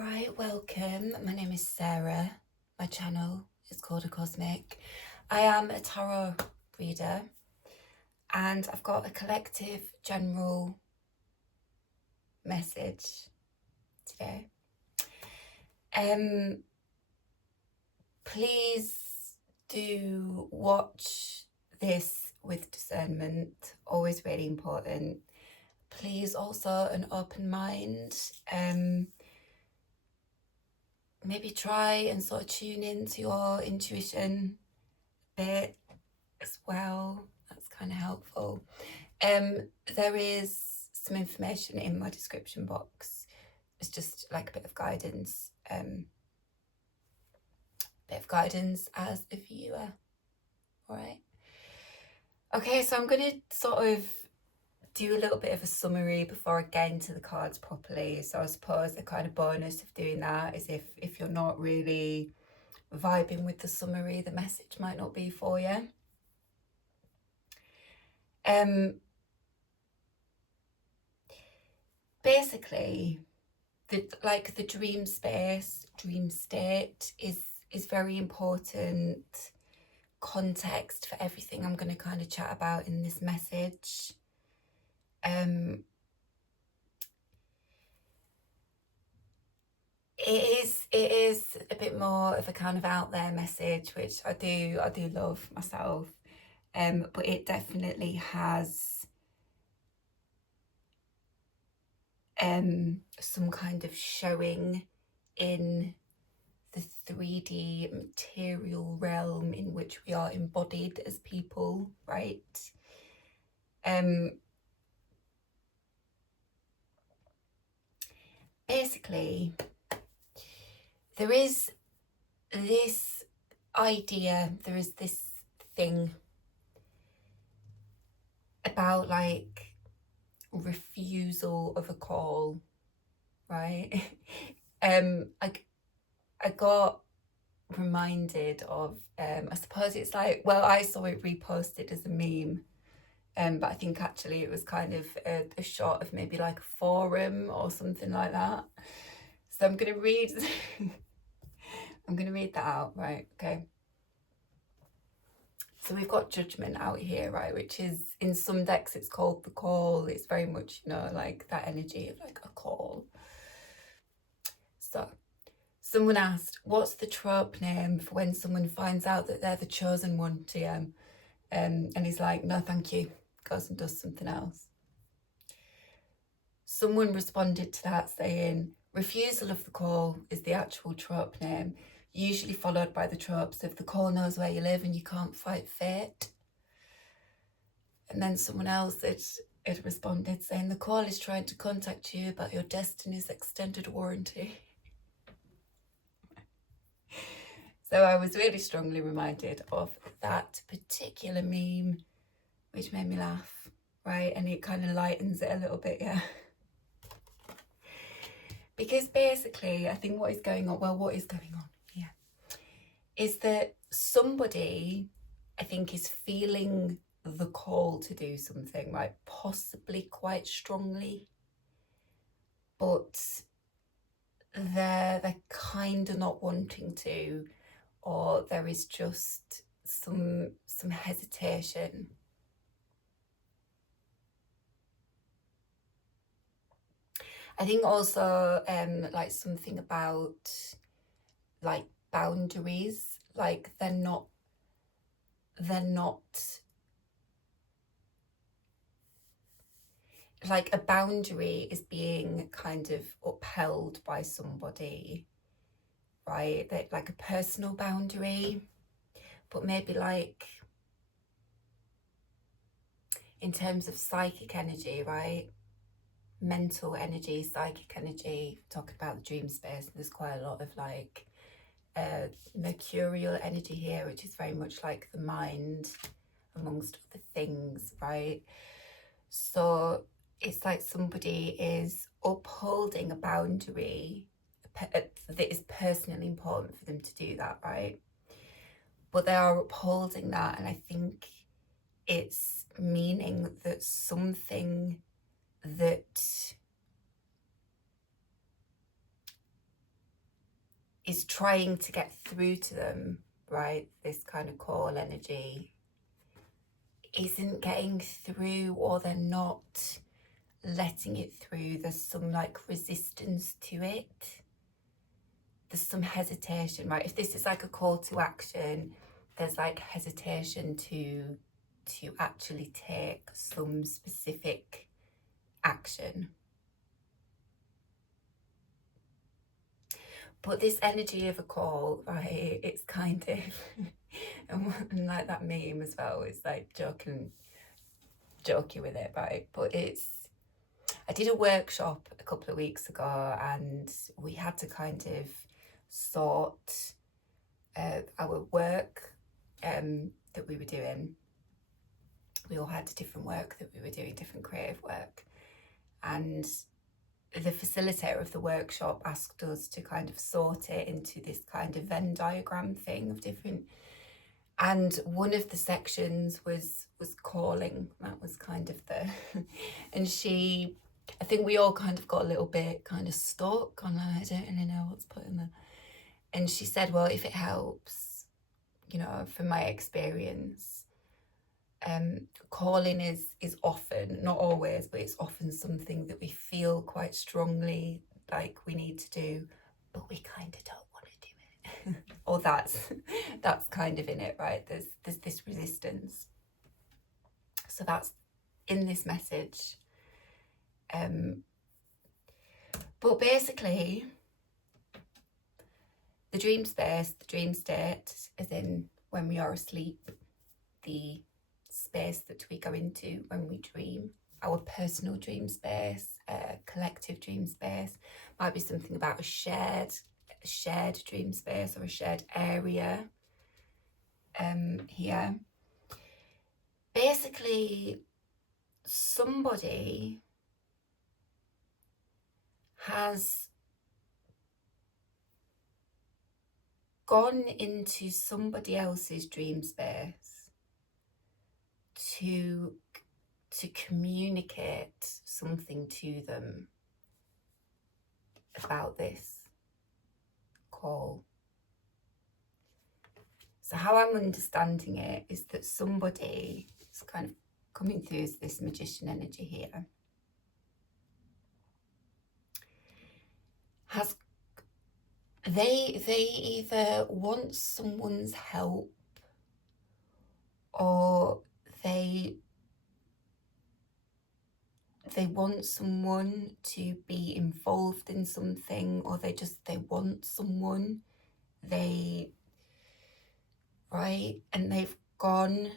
Alright, welcome. My name is Sarah. My channel is called Occosmik. I am a tarot reader and I've got a collective general message today. Please do watch this with discernment, always really important. Please also an open mind. Maybe try and sort of tune into your intuition a bit as well. That's kind of helpful. There is some information in my description box. It's just like a bit of guidance. As a viewer. All right. Okay, so I'm going to sort of do a little bit of a summary before I get into the cards properly. So I suppose the kind of bonus of doing that is if you're not really vibing with the summary, the message might not be for you. Basically, the dream space, dream state is very important context for everything I'm going to kind of chat about in this message. It is a bit more of a kind of out there message, which I do love myself. But it definitely has some kind of showing in the 3D material realm in which we are embodied as people, right? Basically, there is this idea, there is this thing about like refusal of a call, right? I got reminded of, I suppose it's like, well, I saw it reposted as a meme, but I think actually it was kind of a shot of maybe like a forum or something like that. So I'm going to read, I'm going to read that out, right? Okay. So we've got judgment out here, right? Which is, in some decks, it's called the call. It's very much, you know, like that energy of like a call. So someone asked, what's the trope name for when someone finds out that they're the chosen one, TM? And he's like, no, thank you. Goes and does something else. Someone responded to that saying, refusal of the call is the actual trope name, usually followed by the tropes of the call knows where you live and you can't fight fate. And then someone else had responded saying, the call is trying to contact you about your destiny's extended warranty. So I was really strongly reminded of that particular meme, which made me laugh, right? And it kind of lightens it a little bit, yeah. Because basically, I think what is going on here is that somebody, I think, is feeling the call to do something, right? Possibly quite strongly, but they're kind of not wanting to, or there is just some hesitation. I think also like something about like boundaries, like they're not like a boundary is being kind of upheld by somebody, right? That like a personal boundary, but maybe like in terms of psychic energy, right? Mental energy, psychic energy, talking about the dream space, there's quite a lot of like mercurial energy here, which is very much like the mind amongst other things, right? So it's like somebody is upholding a boundary that is personally important for them to do that, right? But they are upholding that, and I think it's meaning that something that is trying to get through to them, right? This kind of call energy isn't getting through, or they're not letting it through. There's some like resistance to it. There's some hesitation, right? If this is like a call to action, there's like hesitation to actually take some specific action. But this energy of a call, right, it's kind of and like that meme as well, it's like joking with it, right? But I did a workshop a couple of weeks ago, and we had to kind of sort our work that we were doing. We all had different work that we were doing, different creative work, and the facilitator of the workshop asked us to kind of sort it into this kind of Venn diagram thing of different, and one of the sections was calling. That was kind of the and I think we all kind of got a little bit kind of stuck on, I don't really know what's put in there. And she said, well, if it helps, you know, from my experience, calling is often, not always, but it's often something that we feel quite strongly like we need to do, but we kind of don't want to do it. Or that's kind of in it, right? There's this resistance. So that's in this message. But basically, the dream space, the dream state, as in when we are asleep, the space that we go into when we dream, our personal dream space, collective dream space, might be something about a shared dream space or a shared area here. Basically, somebody has gone into somebody else's dream space to communicate something to them about this call. So how I'm understanding it is that somebody is kind of coming through as this magician energy here, they either want someone's help, or they want someone to be involved in something, or they want someone, right? And they've gone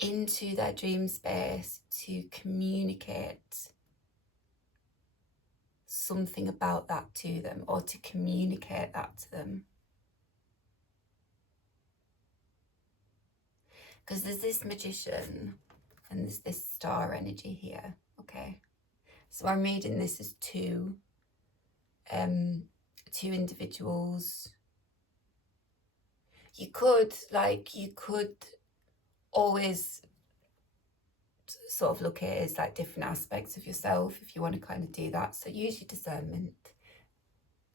into their dream space to communicate something about that to them, or to communicate that to them. Because there's this magician and there's this star energy here, okay? So I'm reading this as two individuals. You could always sort of look at it as like different aspects of yourself if you want to kind of do that. So use your discernment,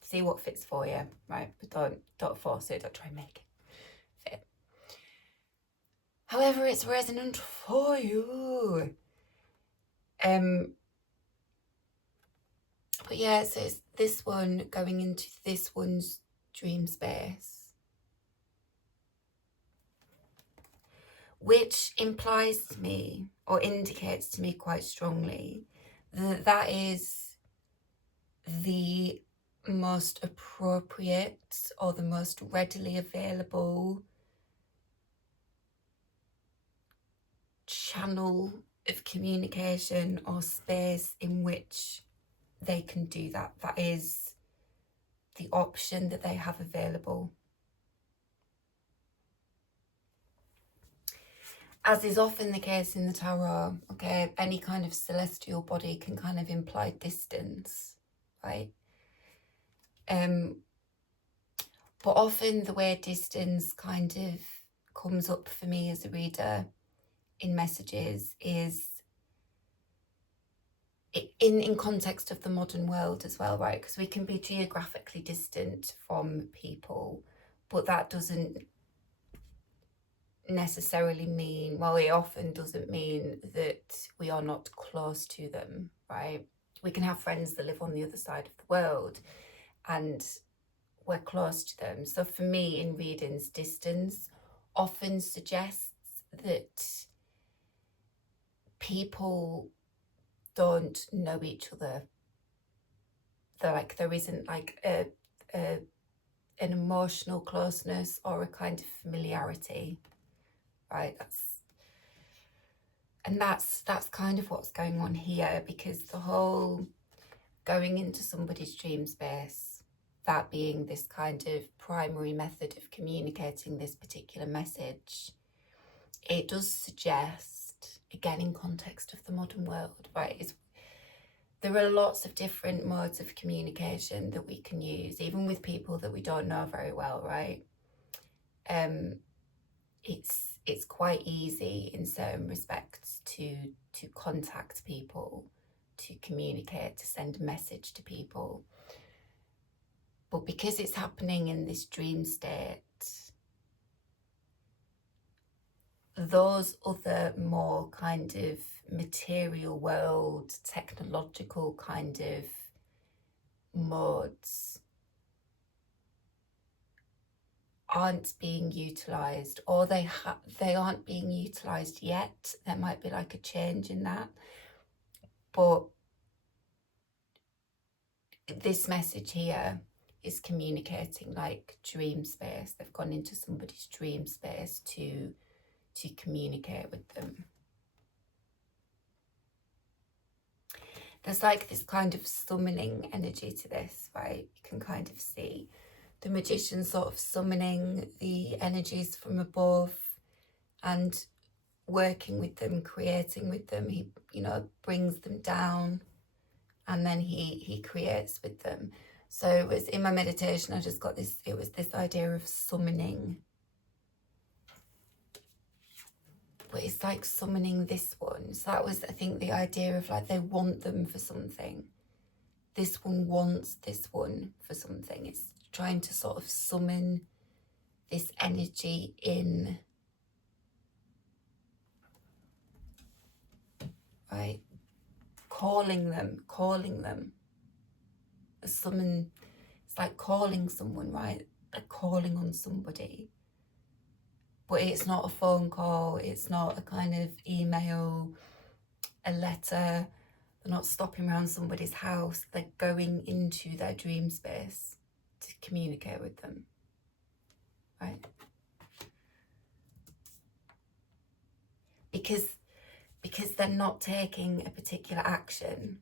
see what fits for you, right? But don't force it, don't try and make it fit. However it's resonant for you. But yeah, so it's this one going into this one's dream space, which implies to me, or indicates to me quite strongly, that that is the most appropriate or the most readily available channel of communication or space in which they can do that. That is the option that they have available. As is often the case in the tarot, okay, any kind of celestial body can kind of imply distance, right? But often the way distance kind of comes up for me as a reader in messages is in context of the modern world as well, right? Because we can be geographically distant from people, but that doesn't necessarily mean, well, it often doesn't mean that we are not close to them, right? We can have friends that live on the other side of the world and we're close to them. So for me, in readings, distance often suggests that people don't know each other. There isn't like an emotional closeness or a kind of familiarity, right? That's kind of what's going on here, because the whole going into somebody's dream space, that being this kind of primary method of communicating this particular message, it does suggest, again in context of the modern world, right, there are lots of different modes of communication that we can use, even with people that we don't know very well, right? It's quite easy in certain respects to contact people, to communicate, to send a message to people. But because it's happening in this dream state, those other more kind of material world, technological kind of modes aren't being utilized, or they aren't being utilized yet. There might be like a change in that, but this message here is communicating like dream space. They've gone into somebody's dream space to communicate with them. There's like this kind of summoning energy to this, right? You can kind of see the magician sort of summoning the energies from above and working with them, creating with them. He, brings them down and then he creates with them. So it was in my meditation, I just got this, it was this idea of summoning. But it's like summoning this one. So that was, I think, the idea of like they want them for something. This one wants this one for something. It's trying to sort of summon this energy in. Right? Calling them. Summon, it's like calling someone, right? Like calling on somebody. But it's not a phone call, it's not a kind of email, a letter. They're not stopping around somebody's house. They're going into their dream space to communicate with them, right? Because they're not taking a particular action.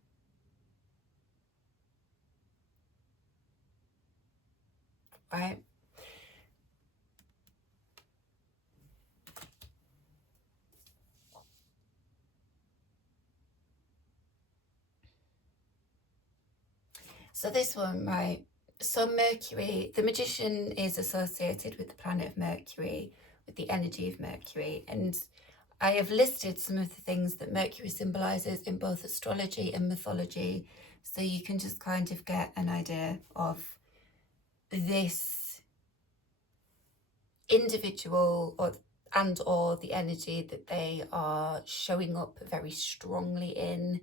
Right? So this one, right? So Mercury, the magician is associated with the planet of Mercury, with the energy of Mercury. And I have listed some of the things that Mercury symbolizes in both astrology and mythology. So you can just kind of get an idea of this individual or the energy that they are showing up very strongly in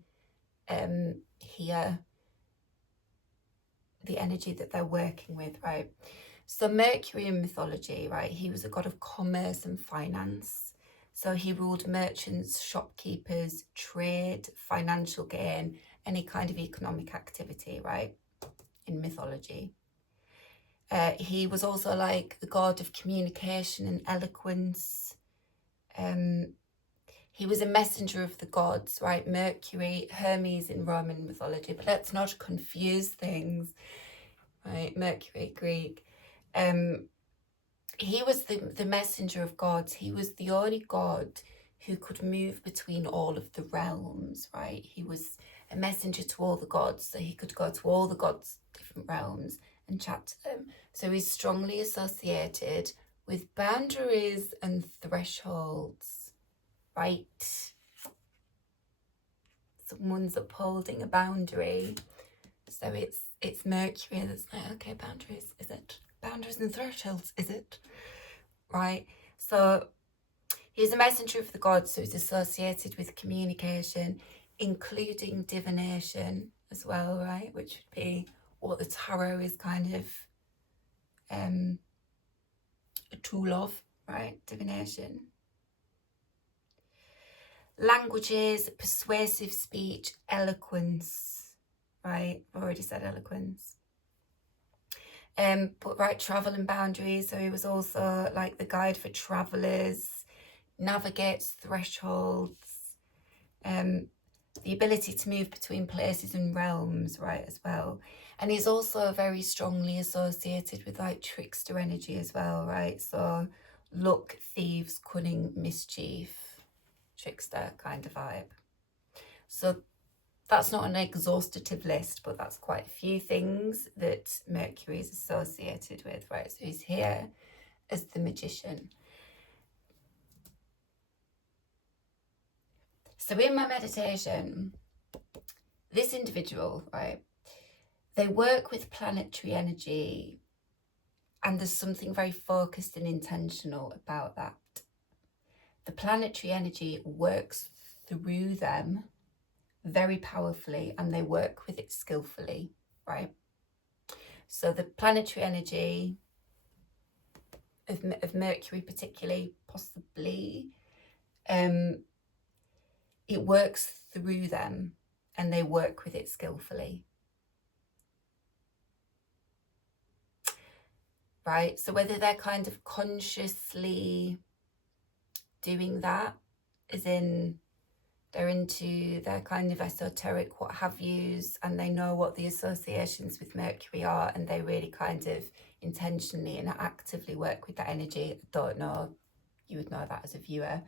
here. The energy that they're working with, right? So Mercury in mythology, right, he was a god of commerce and finance. So he ruled merchants, shopkeepers, trade, financial gain, any kind of economic activity, right, in mythology. He was also like the god of communication and eloquence. He was a messenger of the gods, right? Mercury, Hermes in Roman mythology, but let's not confuse things, right? Mercury, Greek. He was the messenger of gods. He was the only god who could move between all of the realms, right? He was a messenger to all the gods, so he could go to all the gods' different realms and chat to them. So he's strongly associated with boundaries and thresholds, right? someone's upholding a boundary. So it's Mercury that's like, okay, boundaries, is it? Boundaries and thresholds, is it? Right? So he's a messenger of the gods, so he's associated with communication, including divination as well, right? Which would be what the tarot is kind of a tool of, right? Divination. Languages, persuasive speech, eloquence, right? I've already said eloquence. But right, travel and boundaries. So he was also like the guide for travelers, navigates thresholds, the ability to move between places and realms, right, as well. And he's also very strongly associated with like trickster energy as well, right? So luck, thieves, cunning, mischief, trickster kind of vibe. So that's not an exhaustive list, but that's quite a few things that Mercury is associated with, right? So he's here as the magician. So in my meditation, this individual, right, they work with planetary energy, and there's something very focused and intentional about that. The planetary energy works through them very powerfully, and they work with it skillfully, right? So the planetary energy of Mercury particularly, possibly, it works through them and they work with it skillfully. Right? So whether they're kind of consciously doing that, as in they're into their kind of esoteric what have yous, and they know what the associations with Mercury are, and they really kind of intentionally and actively work with that energy. I don't know, you would know that as a viewer.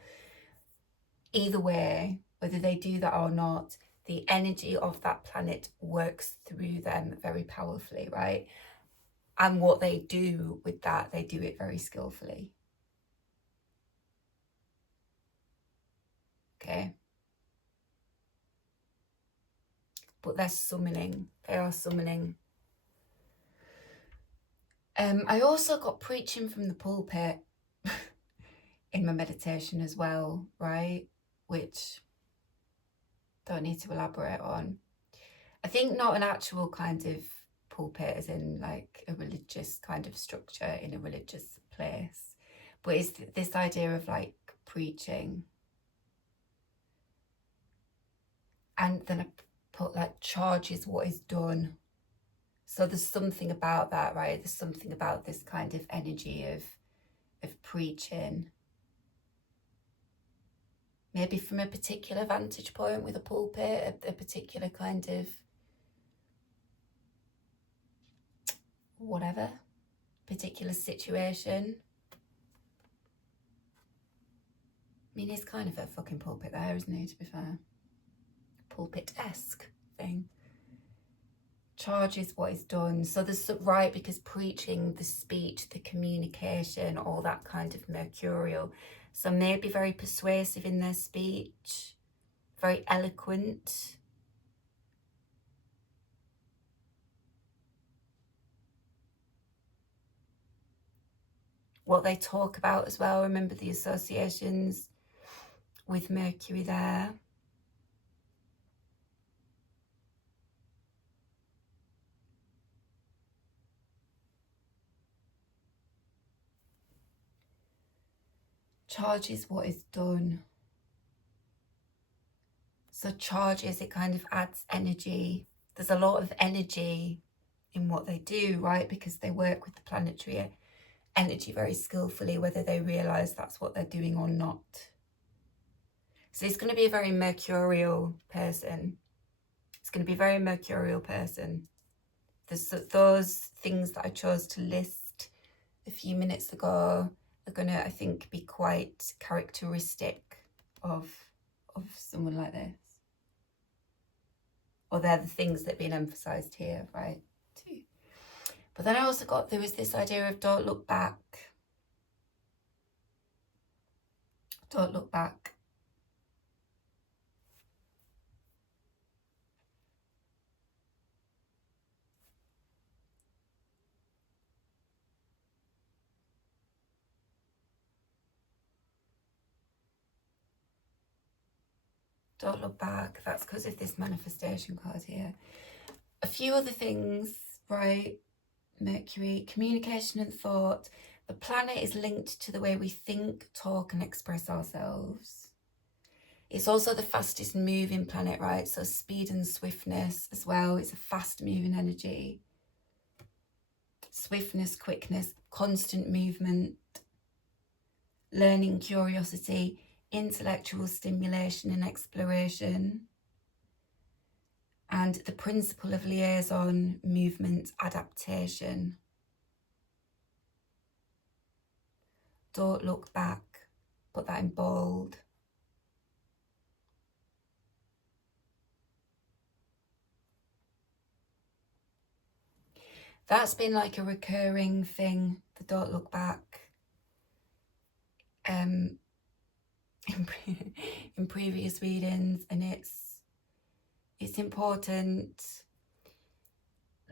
Either way, whether they do that or not, the energy of that planet works through them very powerfully, right? And what they do with that, they do it very skillfully. Okay. But they're summoning. They are summoning. I also got preaching from the pulpit in my meditation as well, right? Which don't need to elaborate on. I think not an actual kind of pulpit as in like a religious kind of structure in a religious place, but it's this idea of like preaching. And then I put like charges what is done. So there's something about that, right? There's something about this kind of energy of preaching. Maybe from a particular vantage point with a pulpit, a particular kind of whatever, particular situation. I mean, he's kind of a fucking pulpit there, isn't he, to be fair? Pulpit-esque thing. Charges what is done. So there's right, because preaching, the speech, the communication, all that kind of mercurial. So maybe very persuasive in their speech, very eloquent. What they talk about as well, remember the associations with Mercury there. Charges what is done. So charges, it kind of adds energy. There's a lot of energy in what they do, right? Because they work with the planetary energy very skillfully, whether they realise that's what they're doing or not. So it's going to be a very mercurial person. It's going to be a very mercurial person. Those things that I chose to list a few minutes ago are going to, I think, be quite characteristic of someone like this. Or they're the things that have been emphasised here, right, too. But then I also got, there was this idea of don't look back. Don't look back. Don't look back. That's because of this manifestation card here. A few other things, right? Mercury, communication and thought. The planet is linked to the way we think, talk and express ourselves. It's also the fastest moving planet, right? So speed and swiftness as well. It's a fast moving energy. Swiftness, quickness, constant movement, learning, curiosity, intellectual stimulation and exploration, and the principle of liaison, movement, adaptation. Don't look back. Put that in bold. That's been like a recurring thing, the don't look back. In previous readings, and it's important.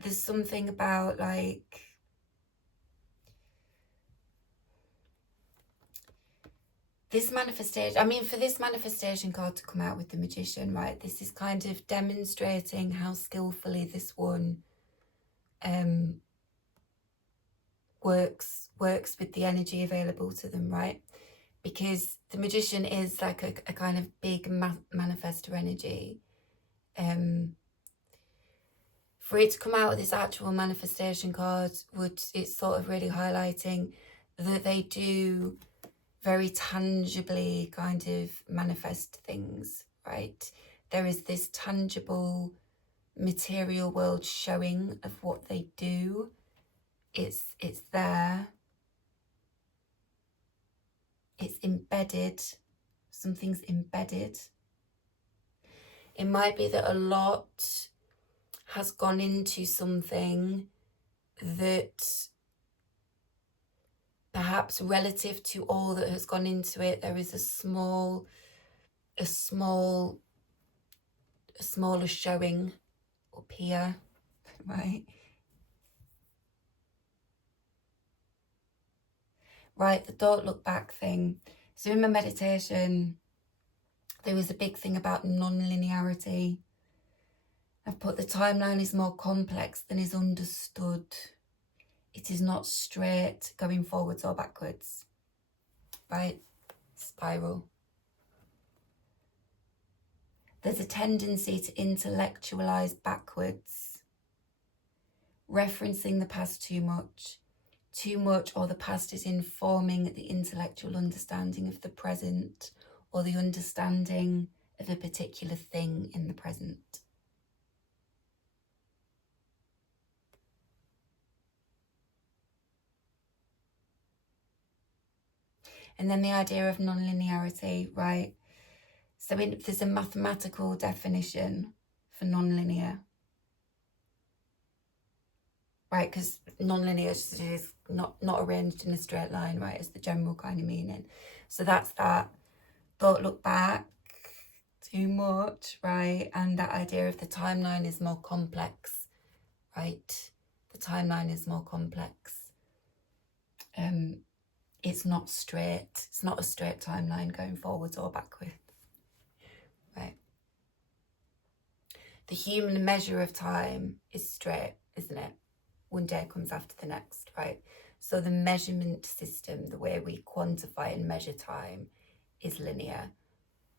There's something about like this manifestation, I mean, for this manifestation card to come out with the Magician, right, this is kind of demonstrating how skillfully this one works with the energy available to them, right? Because the Magician is like a kind of big manifestor energy. For it to come out with this actual manifestation card, it's sort of really highlighting that they do very tangibly kind of manifest things, right? There is this tangible material world showing of what they do. It's there. It's embedded. Something's embedded. It might be that a lot has gone into something that perhaps relative to all that has gone into it, there is a smaller showing up here, right? Right, the don't look back thing. So in my meditation, there was a big thing about non-linearity. I've put the timeline is more complex than is understood. It is not straight, going forwards or backwards, right? Spiral. There's a tendency to intellectualize backwards, referencing the past too much, or the past is informing the intellectual understanding of the present or the understanding of a particular thing in the present. And then the idea of non-linearity, right? So there's a mathematical definition for non-linear, right? Because non-linear is not arranged in a straight line, right? It's the general kind of meaning. So that's that. Don't look back too much, right? And that idea of the timeline is more complex, right? The timeline is more complex. It's not straight. It's not a straight timeline going forwards or backwards, right? The human measure of time is straight, isn't it? One day comes after the next, right? So the measurement system, the way we quantify and measure time, is linear,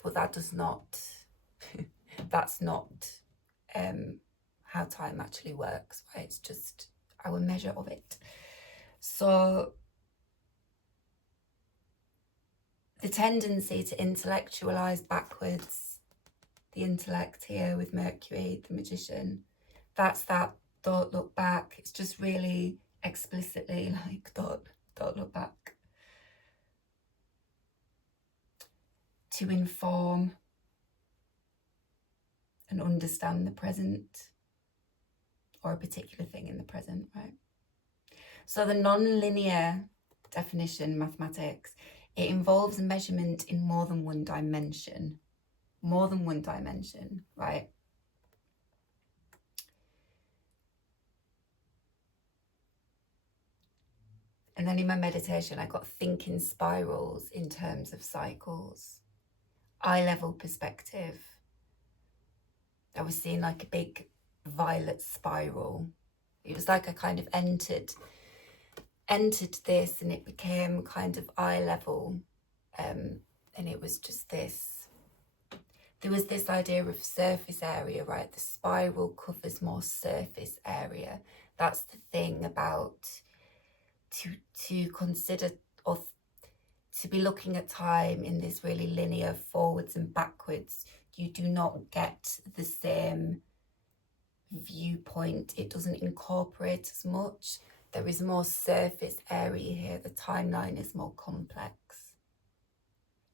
but that does not, that's not how time actually works, right? It's just our measure of it. So the tendency to intellectualize backwards, the intellect here with Mercury, the Magician, that's that don't look back. It's just really explicitly like don't look back. To inform and understand the present or a particular thing in the present, right? So the non-linear definition, mathematics, it involves measurement in more than one dimension, right? And then in my meditation, I got thinking spirals in terms of cycles, eye level perspective, I was seeing like a big violet spiral. It was like I kind of entered this, and it became kind of eye level, and it was just this. There was this idea of surface area, right? The spiral covers more surface area. That's the thing about to consider, or to be looking at time in this really linear forwards and backwards. You do not get the same viewpoint. It doesn't incorporate as much. There is more surface area here. The timeline is more complex.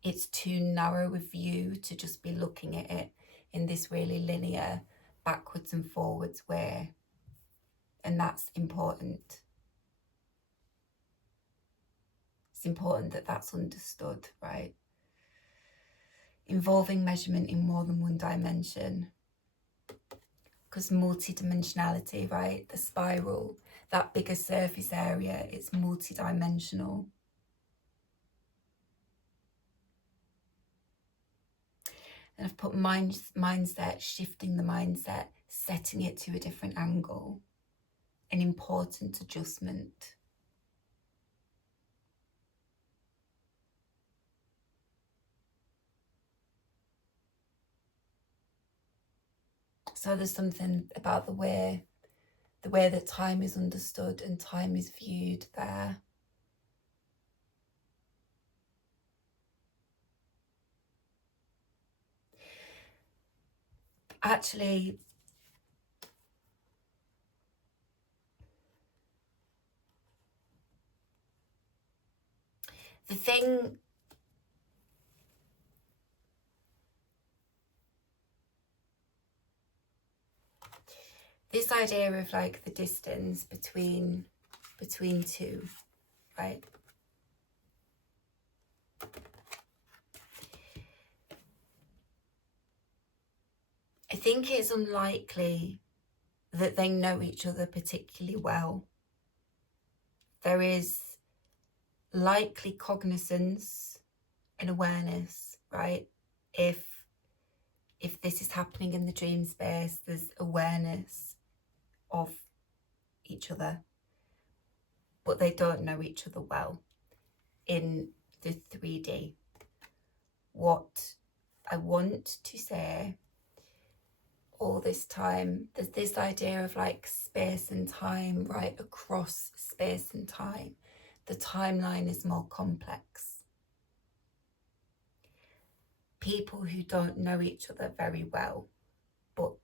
It's too narrow a view to just be looking at it in this really linear backwards and forwards way. And that's important. It's important that that's understood, right? Involving measurement in more than one dimension. Because multidimensionality, right? The spiral, that bigger surface area, it's multidimensional. And I've put mindset, shifting the mindset, setting it to a different angle. An important adjustment. So there's something about the way that time is understood and time is viewed there. Actually, the thing, this idea of like the distance between two, right? I think it's unlikely that they know each other particularly well. There is likely cognizance and awareness, right? If this is happening in the dream space, there's awareness of each other, but they don't know each other well in the 3D. What I want to say all this time, there's this idea of like space and time, right? Across space and time, the timeline is more complex. People who don't know each other very well, but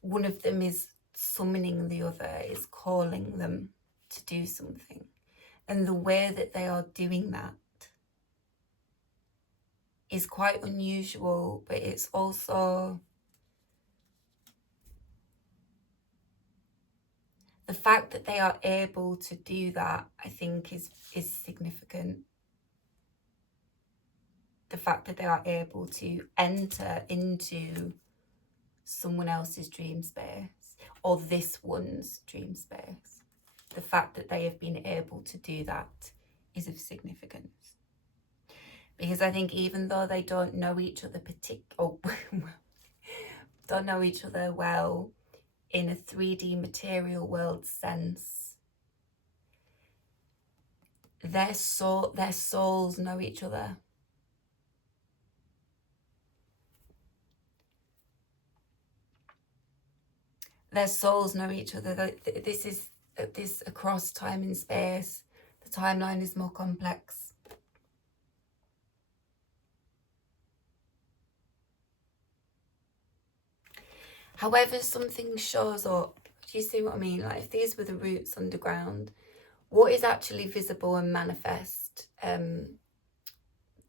one of them is summoning the other, is calling them to do something. And the way that they are doing that is quite unusual, but it's also the fact that they are able to do that, I think, is significant. The fact that they are able to enter into someone else's dream space, or this one's dream space. The fact that they have been able to do that is of significance. Because I think even though they don't know each other don't know each other well in a 3D material world sense, their souls know each other. Their souls know each other. This across time and space. The timeline is more complex. However, something shows up. Do you see what I mean? Like if these were the roots underground, what is actually visible and manifest, the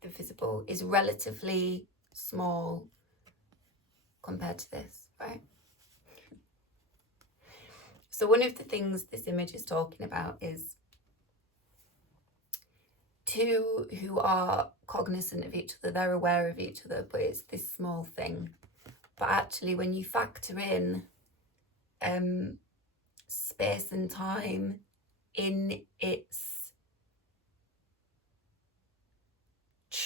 visible, is relatively small compared to this, right? So one of the things this image is talking about is two who are cognizant of each other, they're aware of each other, but it's this small thing. But actually, when you factor in space and time in its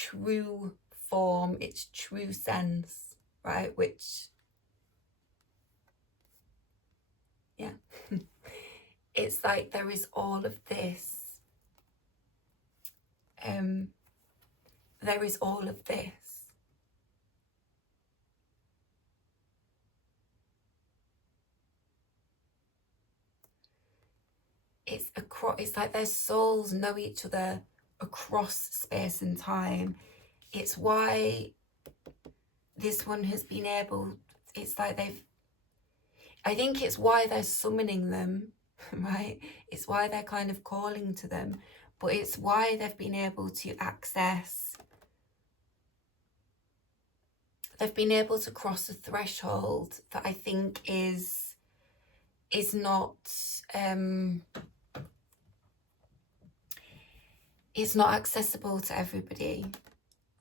true form, its true sense, right? Which, yeah, it's like there is all of this. There is all of this. It's like their souls know each other across space and time. It's why this one has been able, it's like I think it's why they're summoning them, right? It's why they're kind of calling to them, but it's why they've been able to access, they've been able to cross a threshold that I think is not, it's not accessible to everybody.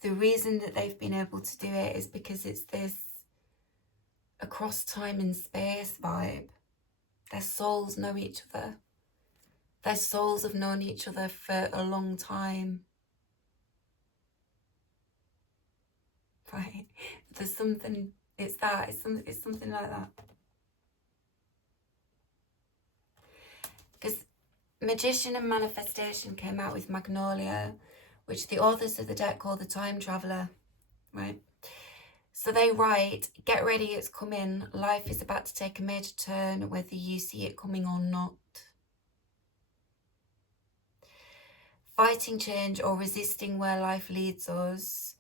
The reason that they've been able to do it is because it's this across time and space vibe. Their souls know each other. Their souls have known each other for a long time. Right? There's something, it's something like that. Because Magician and Manifestation came out with Magnolia, which the authors of the deck call the Time Traveller, right? So they write, get ready, it's coming. Life is about to take a major turn, whether you see it coming or not. Fighting change or resisting where life leads us,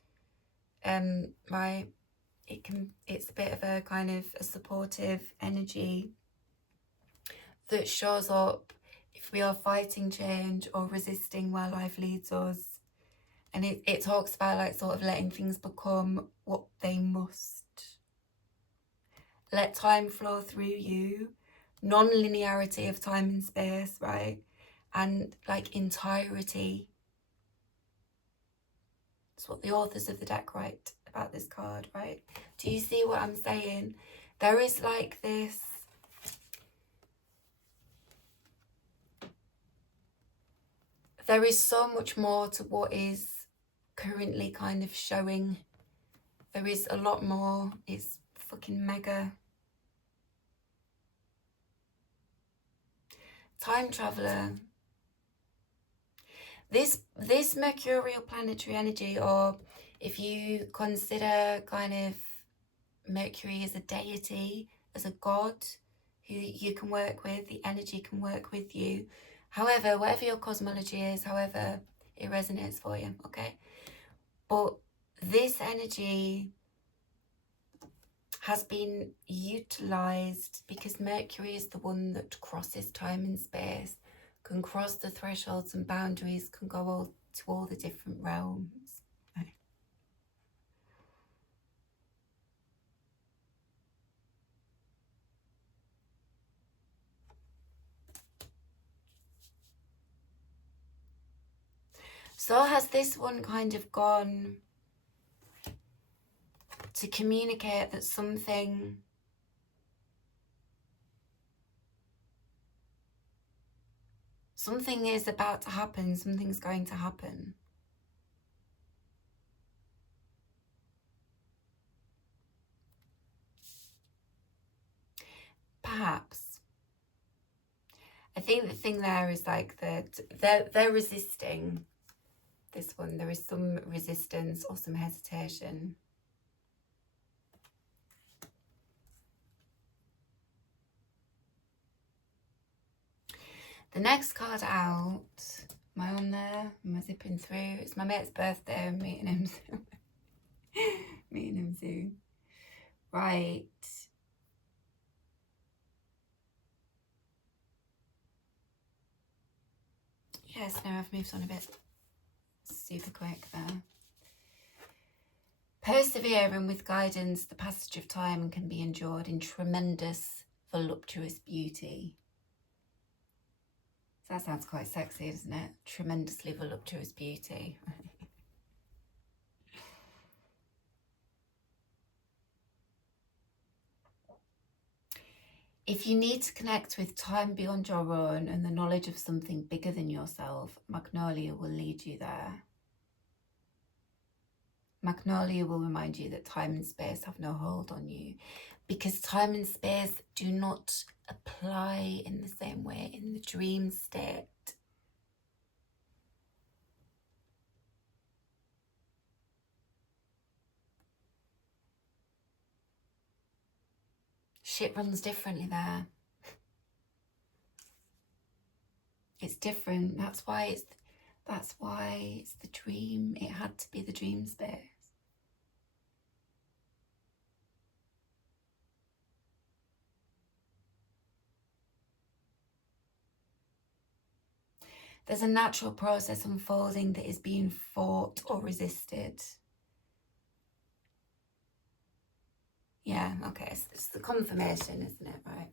right? It's a bit of a kind of a supportive energy that shows up if we are fighting change or resisting where life leads us. And it talks about like sort of letting things become what they must. Let time flow through you. Non-linearity of time and space, right? And like entirety. That's what the authors of the deck write about this card, right? Do you see what I'm saying? There is like this, there is so much more to what is currently kind of showing. There is a lot more. It's fucking mega. Time Traveller. This mercurial planetary energy, or if you consider kind of Mercury as a deity, as a god who you can work with, the energy can work with you. However, whatever your cosmology is, however it resonates for you, okay? But this energy has been utilized because Mercury is the one that crosses time and space, can cross the thresholds and boundaries, can go to all the different realms. Right. So has this one kind of gone to communicate that something is about to happen, something's going to happen. Perhaps. I think the thing there is like that they're resisting this one. There is some resistance or some hesitation. The next card out, am I on there? Am I zipping through? It's my mate's birthday. I'm meeting him soon. Meeting him soon. Right. Yes, no, I've moved on a bit. Super quick there. Persevering with guidance, the passage of time can be endured in tremendous, voluptuous beauty. That sounds quite sexy, doesn't it? Tremendously voluptuous beauty. If you need to connect with time beyond your own and the knowledge of something bigger than yourself, Magnolia will lead you there. Magnolia will remind you that time and space have no hold on you, because time and space do not apply in the same way in the dream state. Shit runs differently there. It's different. That's why it's the dream. It had to be the dream space. There's a natural process unfolding that is being fought or resisted. Yeah, okay, it's the confirmation, isn't it, right?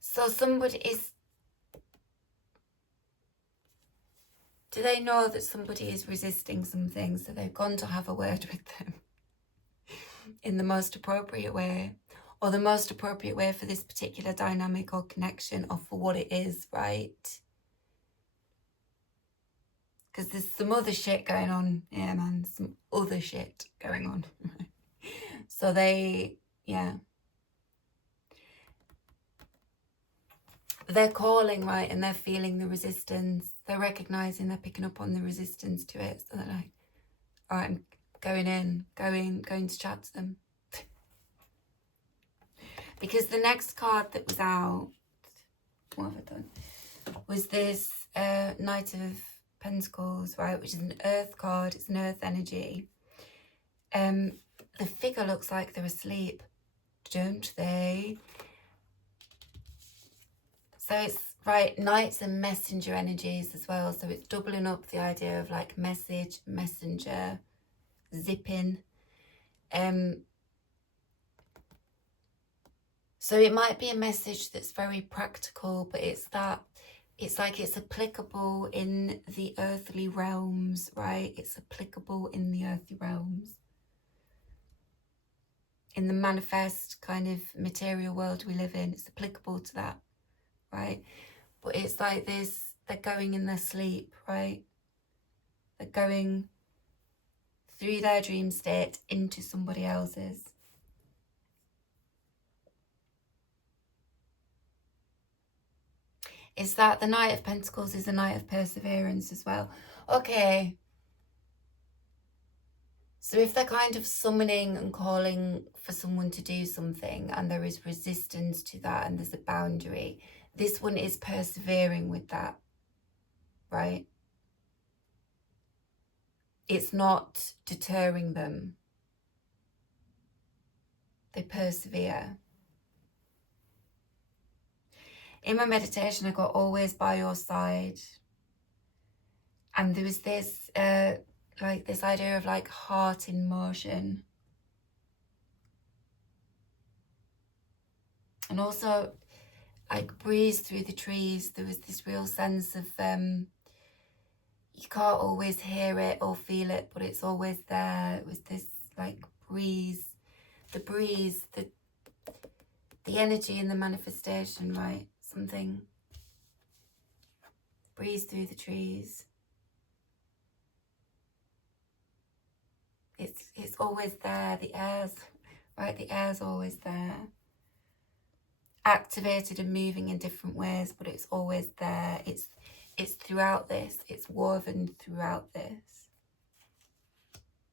So somebody is... Do they know that somebody is resisting something, so they've gone to have a word with them in the most appropriate way, or the most appropriate way for this particular dynamic or connection, or for what it is, right? Because there's some other shit going on. Yeah, man, some other shit going on. So they, yeah. They're calling, right, and they're feeling the resistance. They're recognizing, they're picking up on the resistance to it. So they're like, all right, I'm going in, going to chat to them. Because the next card that was out, what have I done? Was this Knight of Pentacles, right, which is an earth card. It's an earth energy. The figure looks like they're asleep, don't they? So it's, right, knights and messenger energies as well. So it's doubling up the idea of like message, messenger, zipping. So it might be a message that's very practical, but it's like it's applicable in the earthly realms, right? It's applicable in the earthly realms. In the manifest kind of material world we live in, it's applicable to that, right? But it's like this, they're going in their sleep, right? They're going through their dream state into somebody else's. Is that the Knight of Pentacles is a Knight of Perseverance as well. Okay. So if they're kind of summoning and calling for someone to do something and there is resistance to that and there's a boundary, this one is persevering with that, right? It's not deterring them. They persevere. In my meditation, I got always by your side. And there was this, like this idea of like heart in motion. And also like breeze through the trees. There was this real sense of, you can't always hear it or feel it, but it's always there. It was this like breeze, the energy and the manifestation, right? Something, breeze through the trees. It's always there, the air's, right? The air's always there. Activated and moving in different ways, but it's always there. It's throughout this. It's woven throughout this.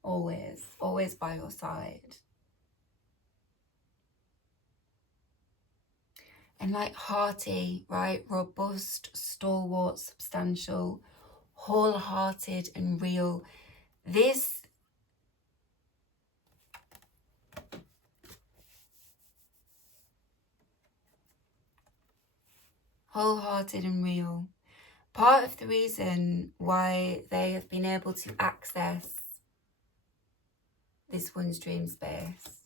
Always by your side. And like hearty, right? Robust, stalwart, substantial, wholehearted and real. This wholehearted and real. Part of the reason why they have been able to access this one's dream space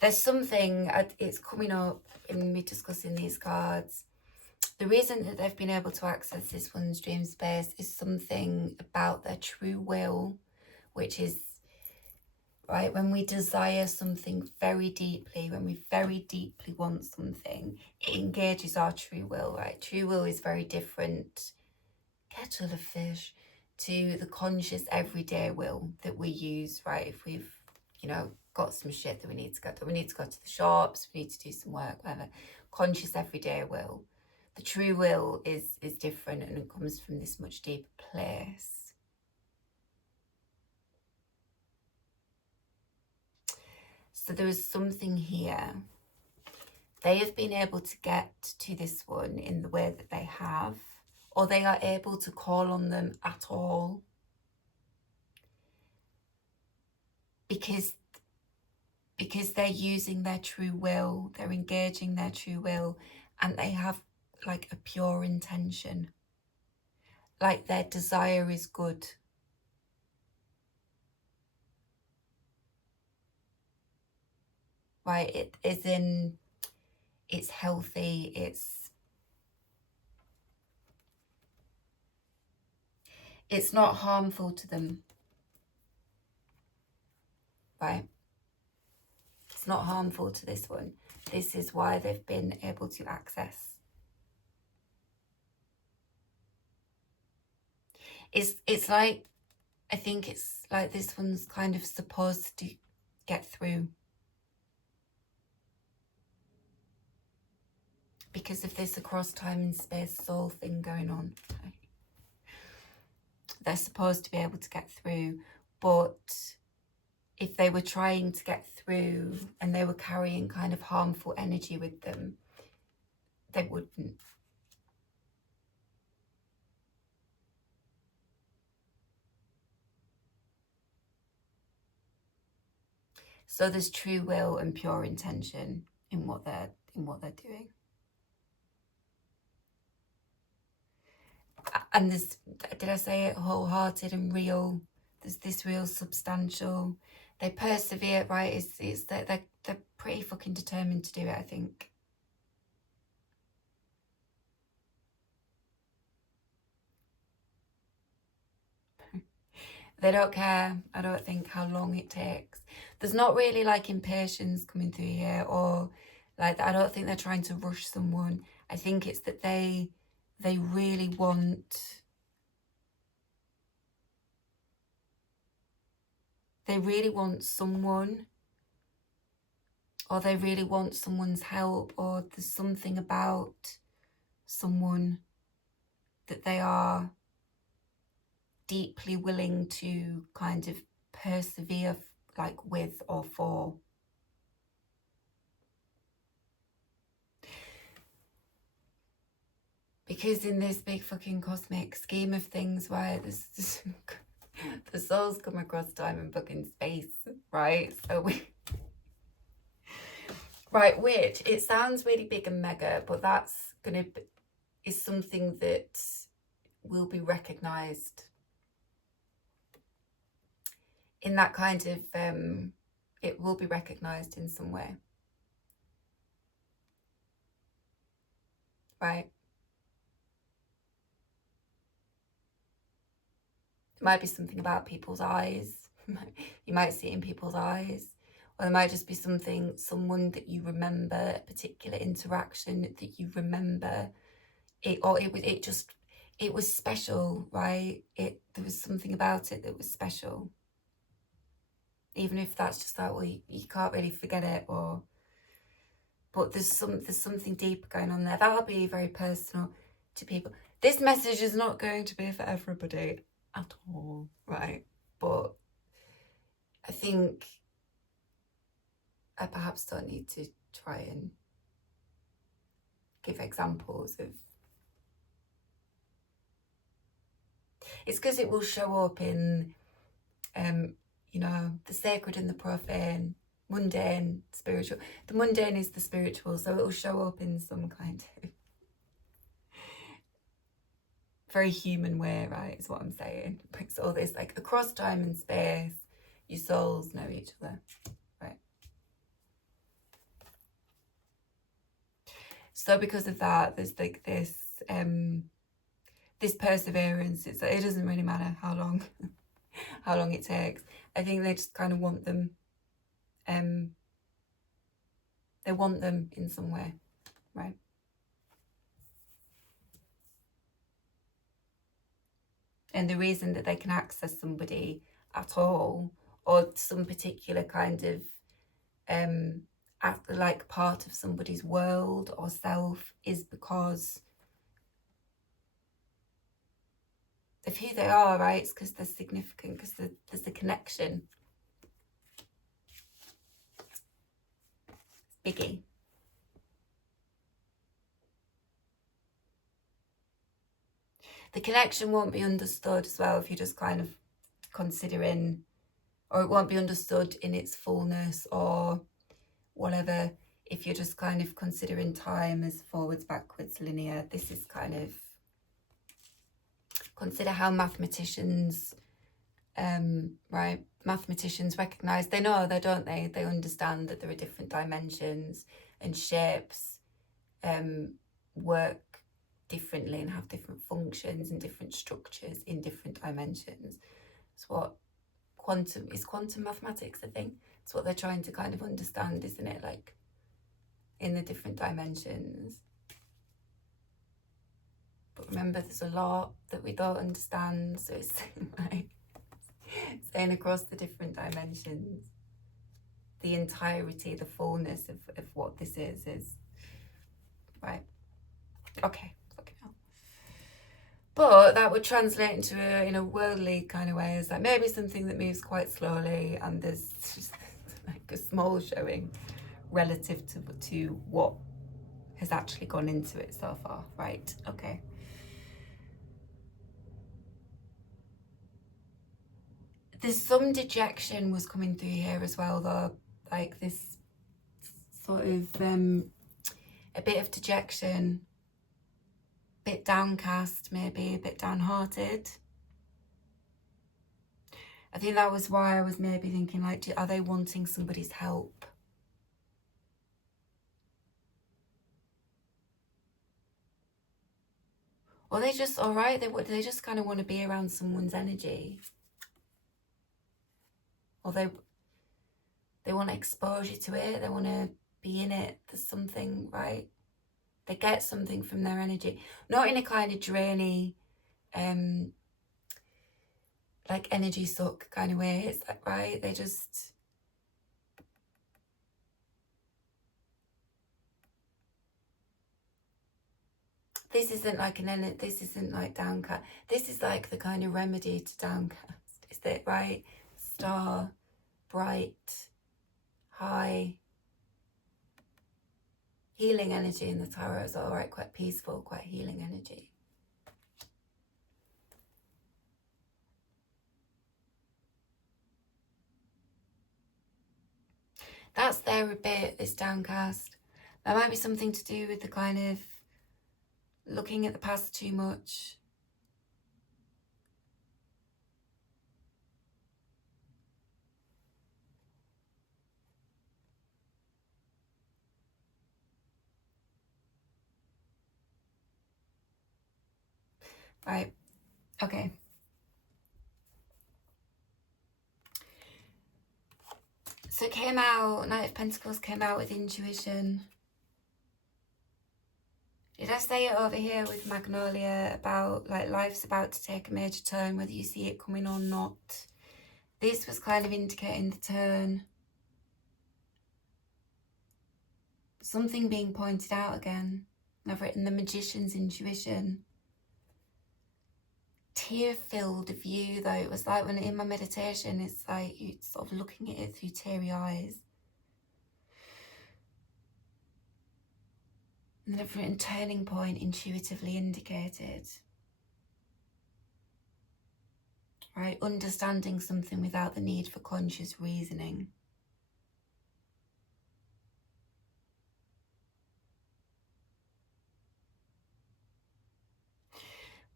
there's something, it's coming up in me discussing these cards. The reason that they've been able to access this one's dream space is something about their true will, which is, right, when we desire something very deeply, when we very deeply want something, it engages our true will, right? True will is very different kettle of fish, to the conscious everyday will that we use, right? If we've, you know, got some shit that we need to go to, we need to go to the shops, we need to do some work, whatever. Conscious everyday will. The true will is different, and it comes from this much deeper place. So there is something here. They have been able to get to this one in the way that they have, or they are able to call on them at all, because they're using their true will, they're engaging their true will, and they have like a pure intention, like their desire is good. Right, it is in, it's healthy, it's not harmful to them, right? It's not harmful to this one. This is why they've been able to access. It's like, I think it's like this one's kind of supposed to get through. Because of this across time and space soul thing going on. They're supposed to be able to get through, but if they were trying to get through and they were carrying kind of harmful energy with them, they wouldn't. So there's true will and pure intention in what they're doing. And there's, did I say it, wholehearted and real? There's this real substantial. They persevere, right? It's that they're pretty fucking determined to do it, I think. They don't care, I don't think, how long it takes. There's not really like impatience coming through here, or like, I don't think they're trying to rush someone. I think it's that they really want, someone, or they really want someone's help, or there's something about someone that they are deeply willing to kind of persevere like with or for. Because in this big fucking cosmic scheme of things, right, this the souls come across time and fucking space, right? So right, which it sounds really big and mega, but that's is something that will be recognized in that kind of, it will be recognized in some way, right? There might be something about people's eyes. You might see it in people's eyes. Or there might just be someone that you remember, a particular interaction that you remember. It was special, right? There was something about it that was special. Even if that's just like, well, you can't really forget it, but there's something deeper going on there. That'll be very personal to people. This message is not going to be for everybody at all, right? But I think I perhaps don't need to try and give examples of. It's because it will show up in, you know, the sacred and the profane, mundane, spiritual. The mundane is the spiritual, so it will show up in some kind of very human way, right, is what I'm saying. It's all this, like, across time and space, your souls know each other, right? So because of that, there's like this this perseverance. It doesn't really matter how long it takes. I think they just kind of want them, they want them in some way, right? And the reason that they can access somebody at all, or some particular kind of like part of somebody's world or self, is because of who they are, right? It's because they're significant, because there's a connection. Biggie. The connection won't be understood as well if you're just kind of considering, or it won't be understood in its fullness or whatever, if you're just kind of considering time as forwards, backwards, linear. This is kind of, consider how mathematicians, right, mathematicians recognize, they know, they don't they understand that there are different dimensions and shapes work differently and have different functions and different structures in different dimensions. It's what quantum mathematics, I think. It's what they're trying to kind of understand, isn't it? Like, in the different dimensions. But remember, there's a lot that we don't understand, so it's like saying across the different dimensions, the entirety, the fullness of what this is right. Okay, fucking hell. But that would translate into in a worldly kind of way as like maybe something that moves quite slowly, and there's just like a small showing relative to what has actually gone into it so far, right? Okay. There's some dejection was coming through here as well, though, like this sort of a bit of dejection, a bit downcast, maybe a bit downhearted. I think that was why I was maybe thinking, like, are they wanting somebody's help? Or they just, all right, they just kind of want to be around someone's energy. Or they want exposure to it, they want to be in it. There's something, right? They get something from their energy. Not in a kind of drainy, like energy suck kind of way. It's like, right, they just... This isn't like this isn't like downcast. This is like the kind of remedy to downcast. Is that right? Star, bright, high, healing energy in the tarot is all right, quite peaceful, quite healing energy. That's there a bit, this downcast. That might be something to do with the kind of looking at the past too much. Right, okay. So it came out, Knight of Pentacles came out with intuition. Did I say it over here with Magnolia about like life's about to take a major turn, whether you see it coming or not? This was kind of indicating the turn. Something being pointed out again. I've written the Magician's intuition. Tear-filled view though. It was like when in my meditation, it's like you sort of looking at it through teary eyes. And then I've written turning point intuitively indicated. Right, understanding something without the need for conscious reasoning.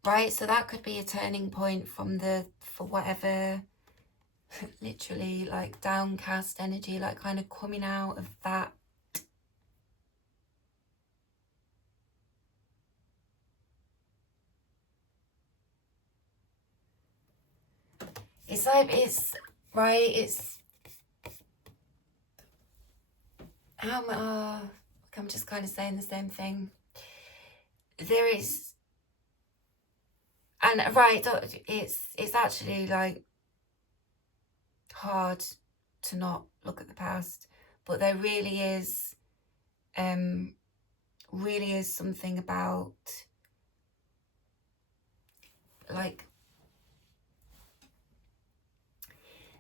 Right, so that could be a turning point from for whatever, literally like downcast energy, like kind of coming out of that. It's like, right, it's, I'm just kind of saying the same thing. There is, And right, it's actually like hard to not look at the past, but there really is something about like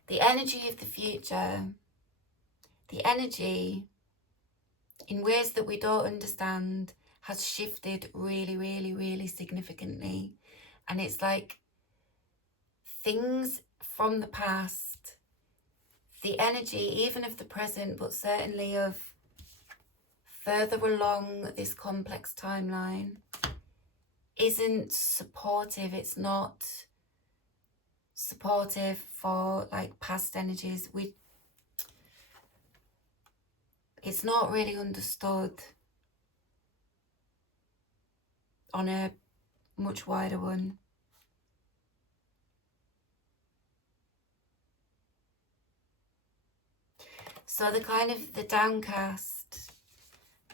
the energy of the future, the energy in ways that we don't understand has shifted really, really, really significantly. And it's like things from the past, the energy even of the present, but certainly of further along this complex timeline, isn't supportive. It's not supportive for like past energies. It's not really understood on a much wider one. So the kind of the downcast,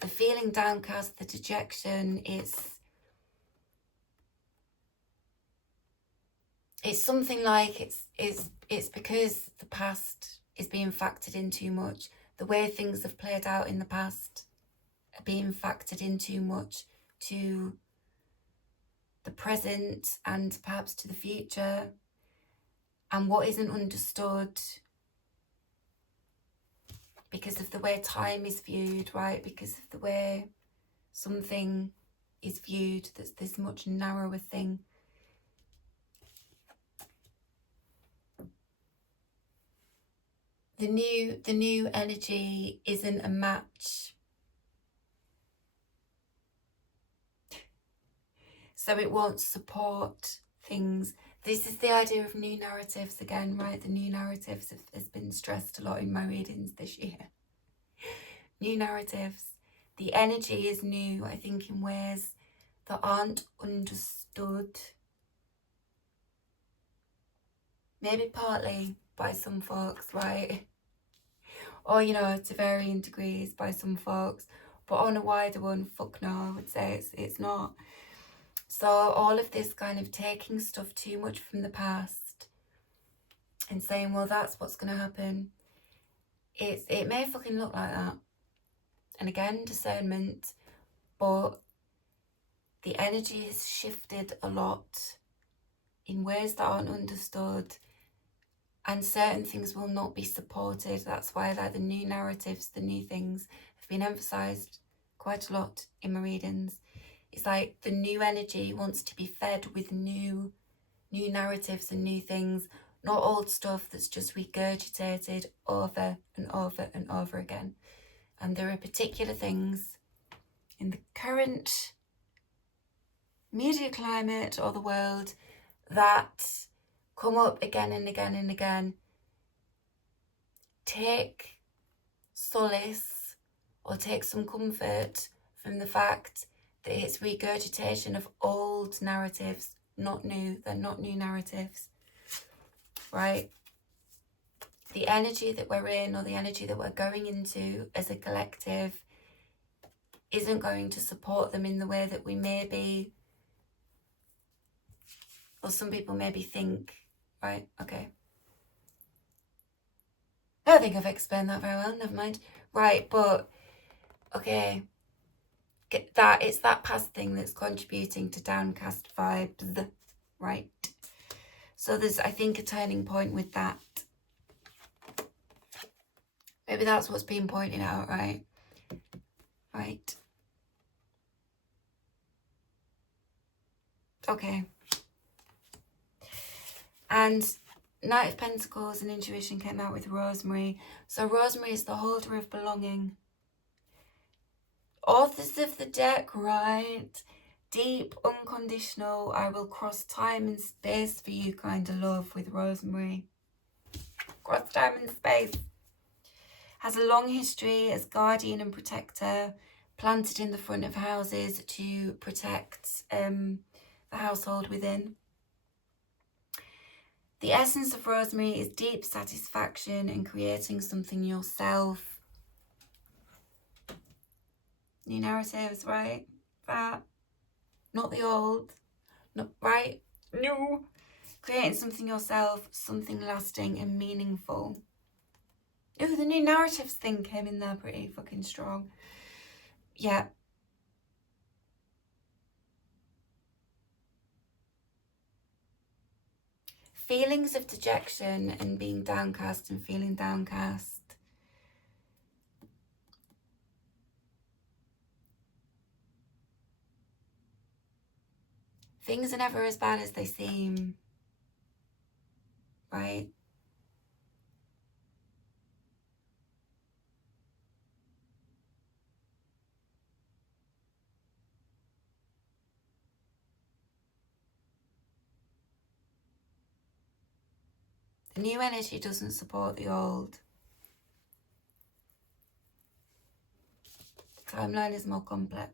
the feeling downcast, the dejection, it's something like it's because the past is being factored in too much. The way things have played out in the past are being factored in too much to the present and perhaps to the future. And what isn't understood because of the way time is viewed, right? Because of the way something is viewed, that's this much narrower thing. The new energy isn't a match. So it won't support things. This is the idea of new narratives again, right? The new narratives has been stressed a lot in my readings this year. New narratives. The energy is new, I think, in ways that aren't understood. Maybe partly by some folks, right? Or, you know, to varying degrees by some folks. But on a wider one, fuck no, I would say it's not. So all of this kind of taking stuff too much from the past and saying, well, that's what's going to happen. It may fucking look like that. And again, discernment. But the energy has shifted a lot in ways that aren't understood. And certain things will not be supported. That's why like the new narratives, the new things have been emphasised quite a lot in my readings. It's like the new energy wants to be fed with new narratives and new things, not old stuff that's just regurgitated over and over and over again. And there are particular things in the current media climate or the world that come up again and again and again. Take solace or take some comfort from the fact that it's regurgitation of old narratives, not new. They're not new narratives, right? The energy that we're in or the energy that we're going into as a collective isn't going to support them in the way that we maybe, or some people maybe think, right? Okay. I don't think I've explained that very well, never mind. Right, but, okay. That it's that past thing that's contributing to downcast vibes, right? So there's, I think, a turning point with that. Maybe that's what's being pointed out, right? Right. Okay. And Knight of Pentacles and Intuition came out with Rosemary. So Rosemary is the holder of belonging. Authors of the deck, right? Deep, unconditional, I will cross time and space for you kind of love with Rosemary. Cross time and space. Has a long history as guardian and protector, planted in the front of houses to protect the household within. The essence of Rosemary is deep satisfaction in creating something yourself. New narratives, right? That, not the old, not right. No. Creating something yourself, something lasting and meaningful. Oh, the new narratives thing came in there pretty fucking strong. Yeah. Feelings of dejection and being downcast and feeling downcast. Things are never as bad as they seem, right? The new energy doesn't support the old. The timeline is more complex.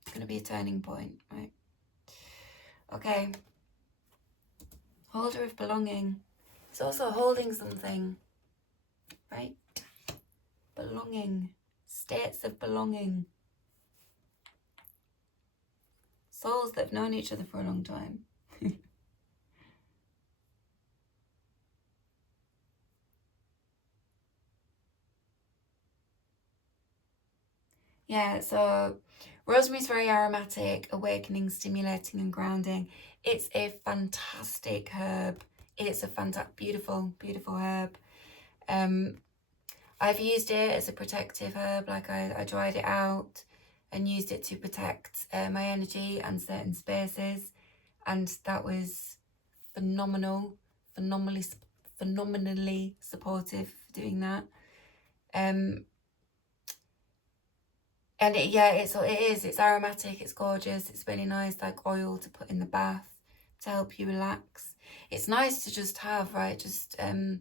It's going to be a turning point, right? Okay. Holder of belonging. It's also holding something, right? Belonging. States of belonging. Souls that have known each other for a long time. Yeah, so rosemary's very aromatic, awakening, stimulating and grounding. It's a fantastic herb. It's a fantastic, beautiful, beautiful herb. I've used it as a protective herb. Like I dried it out and used it to protect my energy and certain spaces. And that was phenomenal, phenomenally supportive for doing that. And it's aromatic, it's gorgeous, it's really nice, like oil to put in the bath to help you relax. It's nice to just have, right, just, you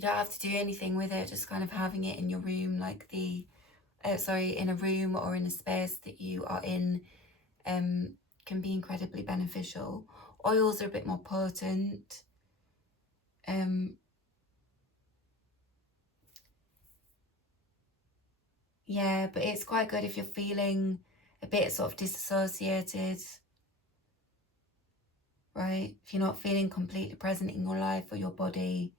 don't have to do anything with it, just kind of having it in your room, like in a room or in a space that you are in, can be incredibly beneficial. Oils are a bit more potent. Yeah, but it's quite good if you're feeling a bit sort of disassociated, right? If you're not feeling completely present in your life or your body,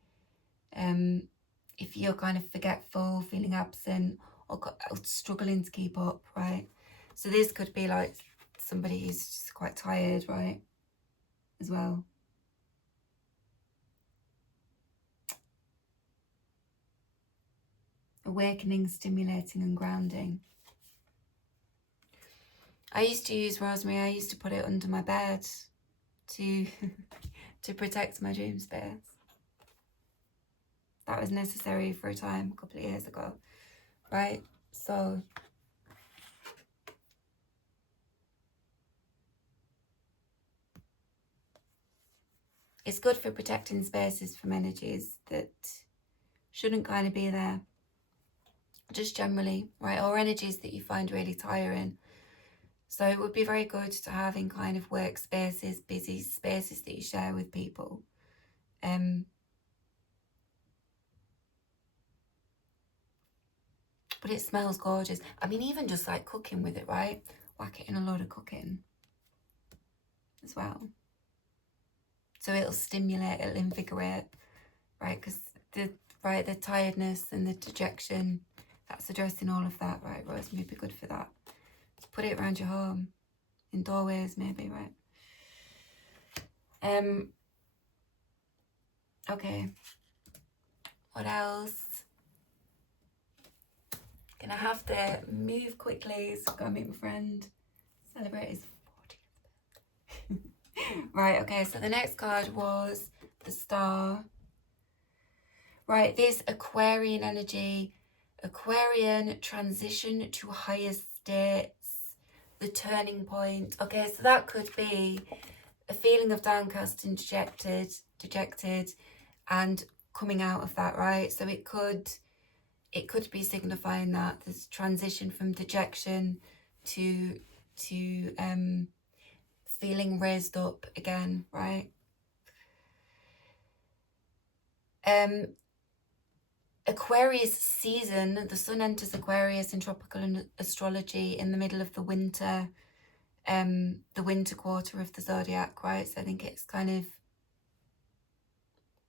if you're kind of forgetful, feeling absent, or struggling to keep up, right? So this could be like somebody who's just quite tired, right? As well. Awakening, stimulating and grounding. I used to use rosemary. I used to put it under my bed to to protect my dream space. That was necessary for a time, a couple of years ago, right? So it's good for protecting spaces from energies that shouldn't kind of be there, just generally, right? Or energies that you find really tiring. So it would be very good to have in kind of workspaces, busy spaces that you share with people. But it smells gorgeous. I mean, even just like cooking with it, right? Whack it in a load of cooking as well. So it'll stimulate, it'll invigorate, right? Because the tiredness and the dejection, that's addressing all of that, right? Rosemary would be good for that. Just put it around your home, in doorways maybe, right? Okay. What else? Gonna have to move quickly, so go meet my friend, celebrate his 40th. Right, okay, so the next card was the Star. Right, this Aquarian energy, Aquarian transition to higher states, the turning point. Okay, so that could be a feeling of downcast and dejected and coming out of that, right? So it could be signifying that this transition from dejection to feeling raised up again, right? Aquarius season, the sun enters Aquarius in tropical astrology in the middle of the winter. the winter quarter of the zodiac, right? So I think it's kind of,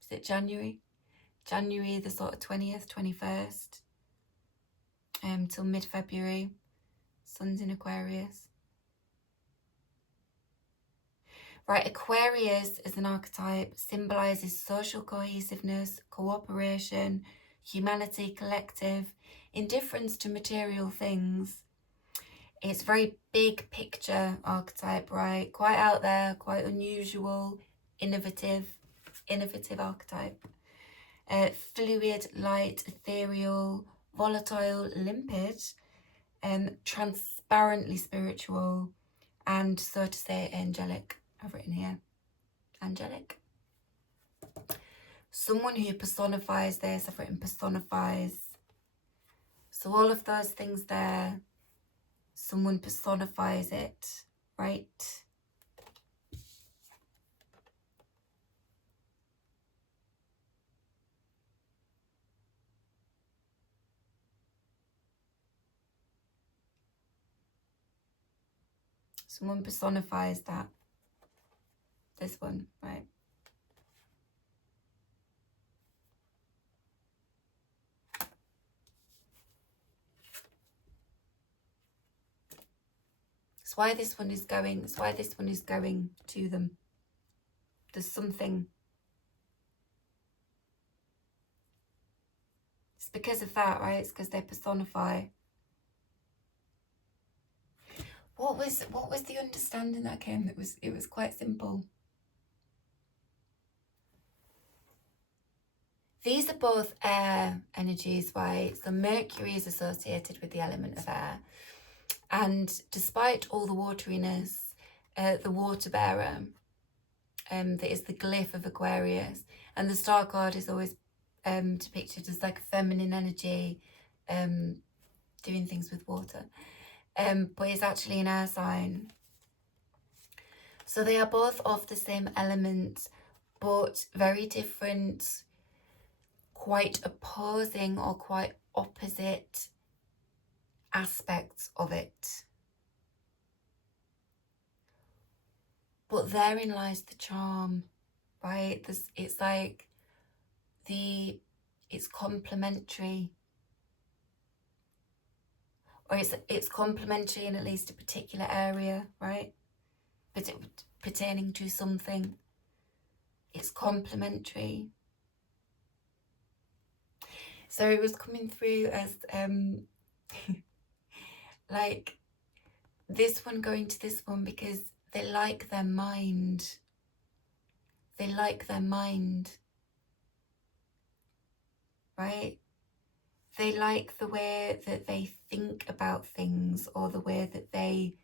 is it January? January the sort of 20th, 21st, till mid-February. Sun's in Aquarius. Right, Aquarius as an archetype symbolises social cohesiveness, cooperation, humanity, collective, indifference to material things. It's very big picture archetype, right? Quite out there, quite unusual, innovative archetype. Fluid, light, ethereal, volatile, limpid, transparently spiritual, and so to say angelic. I've written here, angelic. Someone who personifies this, I've written personifies. So all of those things there, someone personifies it, right? Someone personifies that. This one, right? It's why this one is going, it's why this one is going to them. There's something. It's because of that, right? It's because they personify. What was the understanding that came? It was quite simple. These are both air energies, right? So Mercury is associated with the element of air. And despite all the wateriness, the water bearer, that is the glyph of Aquarius. And the star card is always depicted as like a feminine energy, doing things with water. But it's actually an air sign. So they are both of the same element, but very different, quite opposing or quite opposite aspects of it. But therein lies the charm, right? It's like it's complementary. Or it's complementary in at least a particular area, right? But pertaining to something. It's complementary. So it was coming through as like this one going to this one because they like their mind. They like their mind. Right? They like the way that they think about things, or the way that they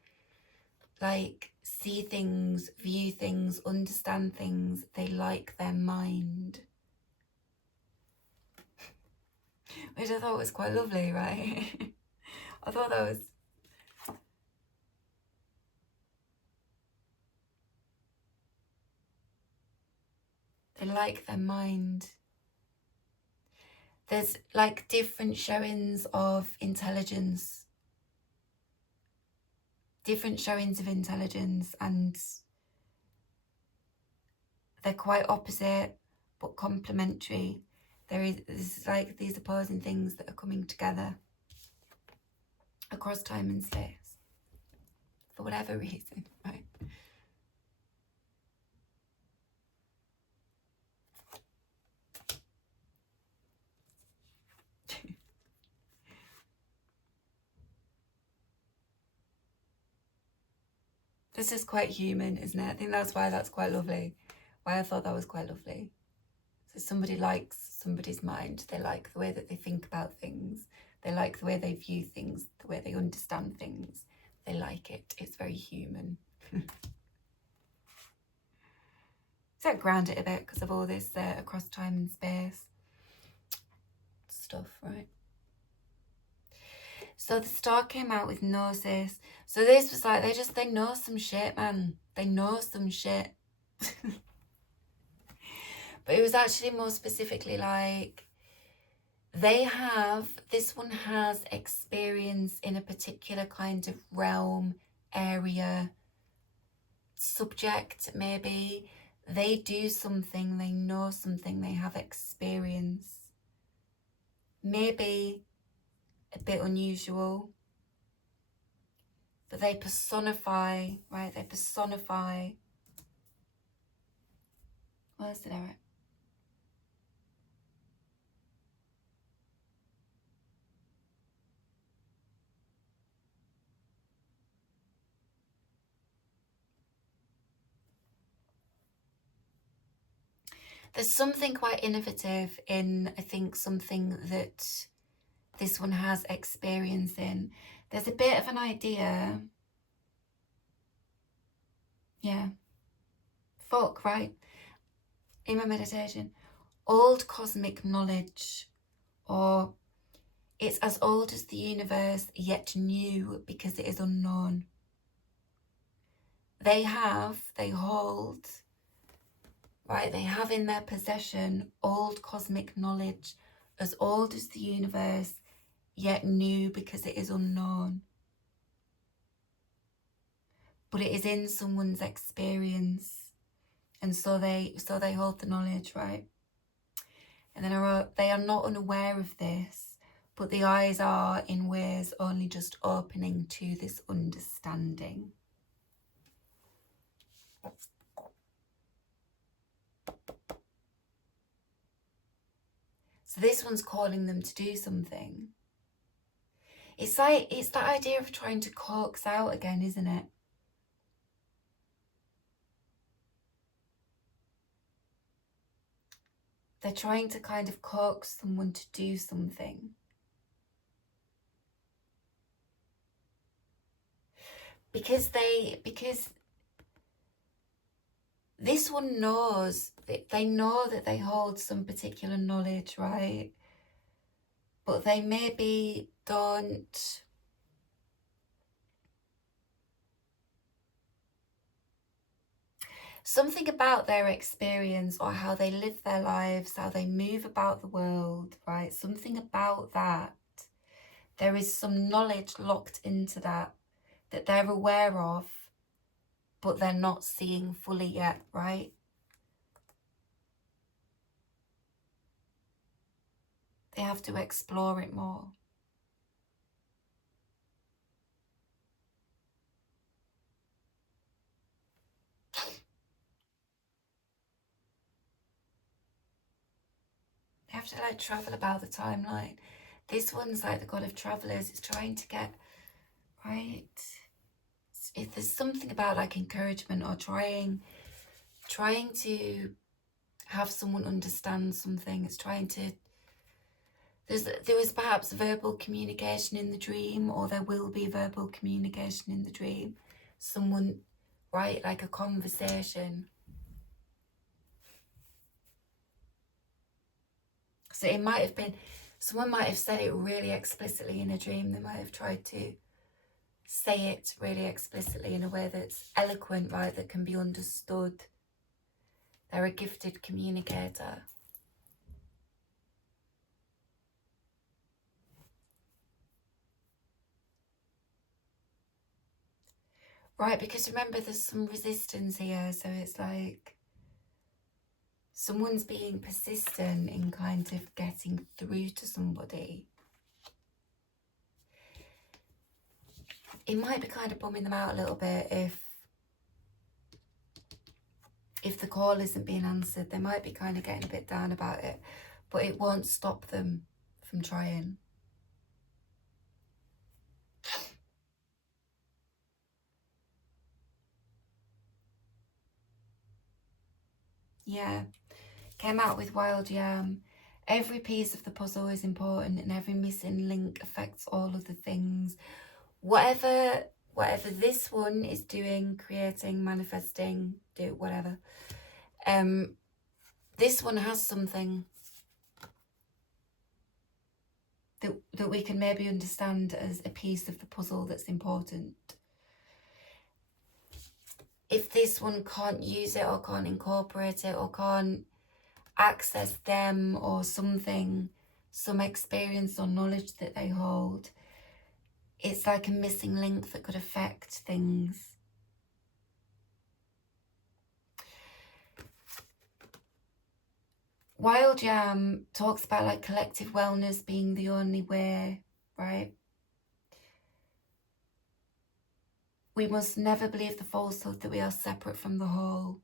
like see things, view things, understand things. They like their mind. Which I thought was quite lovely, right? I thought that was... They like their mind. There's like different showings of intelligence. Different showings of intelligence, and they're quite opposite but complementary. There's like these opposing things that are coming together across time and space for whatever reason, right? This is quite human, isn't it? I think that's why that's quite lovely. Why I thought that was quite lovely. So somebody likes somebody's mind. They like the way that they think about things. They like the way they view things, the way they understand things. They like it. It's very human. So ground it a bit because of all this across time and space stuff, right? So the star came out with gnosis. So this was like, they know some shit, man. They know some shit. But it was actually more specifically like, this one has experience in a particular kind of realm, area, subject, maybe they do something, they know something, they have experience, maybe a bit unusual, but they personify, right? They personify, where's the lyric? There's something quite innovative in, I think, something that this one has experience in. There's a bit of an idea. Yeah. Fuck, right? In my meditation. Old cosmic knowledge, or it's as old as the universe, yet new because it is unknown. They hold, right? They have in their possession old cosmic knowledge, as old as the universe, yet new because it is unknown. But it is in someone's experience, and so they hold the knowledge, right? And then I wrote, they are not unaware of this, but the eyes are in ways only just opening to this understanding. So this one's calling them to do something. It's that idea of trying to coax out again, isn't it? They're trying to kind of coax someone to do something. Because this one knows, they know that they hold some particular knowledge, right? But they maybe don't. Something about their experience or how they live their lives, how they move about the world, right? Something about that. There is some knowledge locked into that they're aware of, but they're not seeing fully yet, right? They have to explore it more. They have to like travel about the timeline. This one's like the god of travelers. It's trying to get, right? If there's something about like encouragement or trying to have someone understand something. It's trying to, there was perhaps verbal communication in the dream, or there will be verbal communication in the dream. Someone, right, like a conversation. So it might have been, someone might have said it really explicitly in a dream. They might have tried to say it really explicitly in a way that's eloquent, right, that can be understood. They're a gifted communicator. Right, because remember there's some resistance here, so it's like someone's being persistent in kind of getting through to somebody. It might be kind of bumming them out a little bit if the call isn't being answered. They might be kind of getting a bit down about it, but it won't stop them from trying. Yeah, came out with wild yam. Every piece of the puzzle is important, and every missing link affects all of the things. Whatever this one is doing, creating, manifesting, do whatever. This one has something that we can maybe understand as a piece of the puzzle that's important. If this one can't use it or can't incorporate it or can't access them or something, some experience or knowledge that they hold, it's like a missing link that could affect things. Wild Yam talks about like collective wellness being the only way, right? We must never believe the falsehood that we are separate from the whole.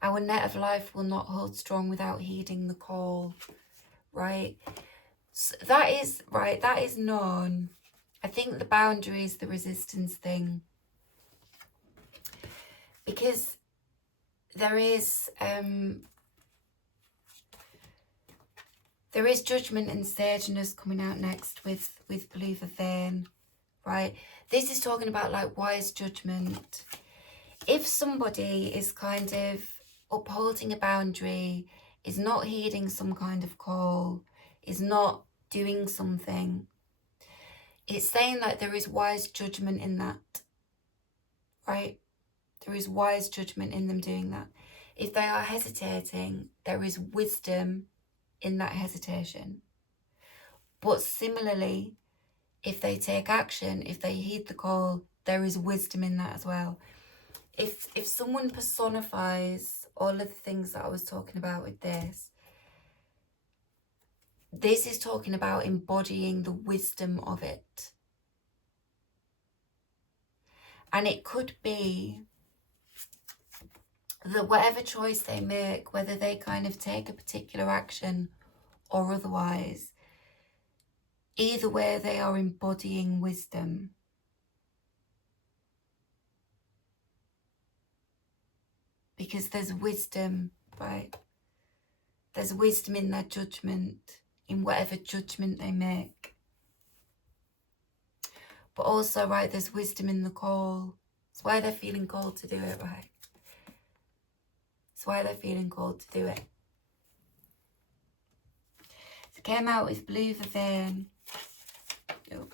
Our net of life will not hold strong without heeding the call, right? So that is, right, that is known. I think the boundary is the resistance thing. Because there is judgment and sageness coming out next with Blue Vervain, right? This is talking about like wise judgment. If somebody is kind of upholding a boundary, is not heeding some kind of call, is not doing something, it's saying that there is wise judgment in that, right? There is wise judgment in them doing that. If they are hesitating, there is wisdom in that hesitation. But similarly, if they take action, if they heed the call, there is wisdom in that as well. If someone personifies all of the things that I was talking about with this is talking about embodying the wisdom of it. And it could be that whatever choice they make, whether they kind of take a particular action or otherwise, either way they are embodying wisdom. Because there's wisdom, right? There's wisdom in their judgment, in whatever judgment they make. But also, right, there's wisdom in the call. It's why they're feeling called to do it, right? It's why they're feeling called to do it. So came out with Blue Vervain. Oh.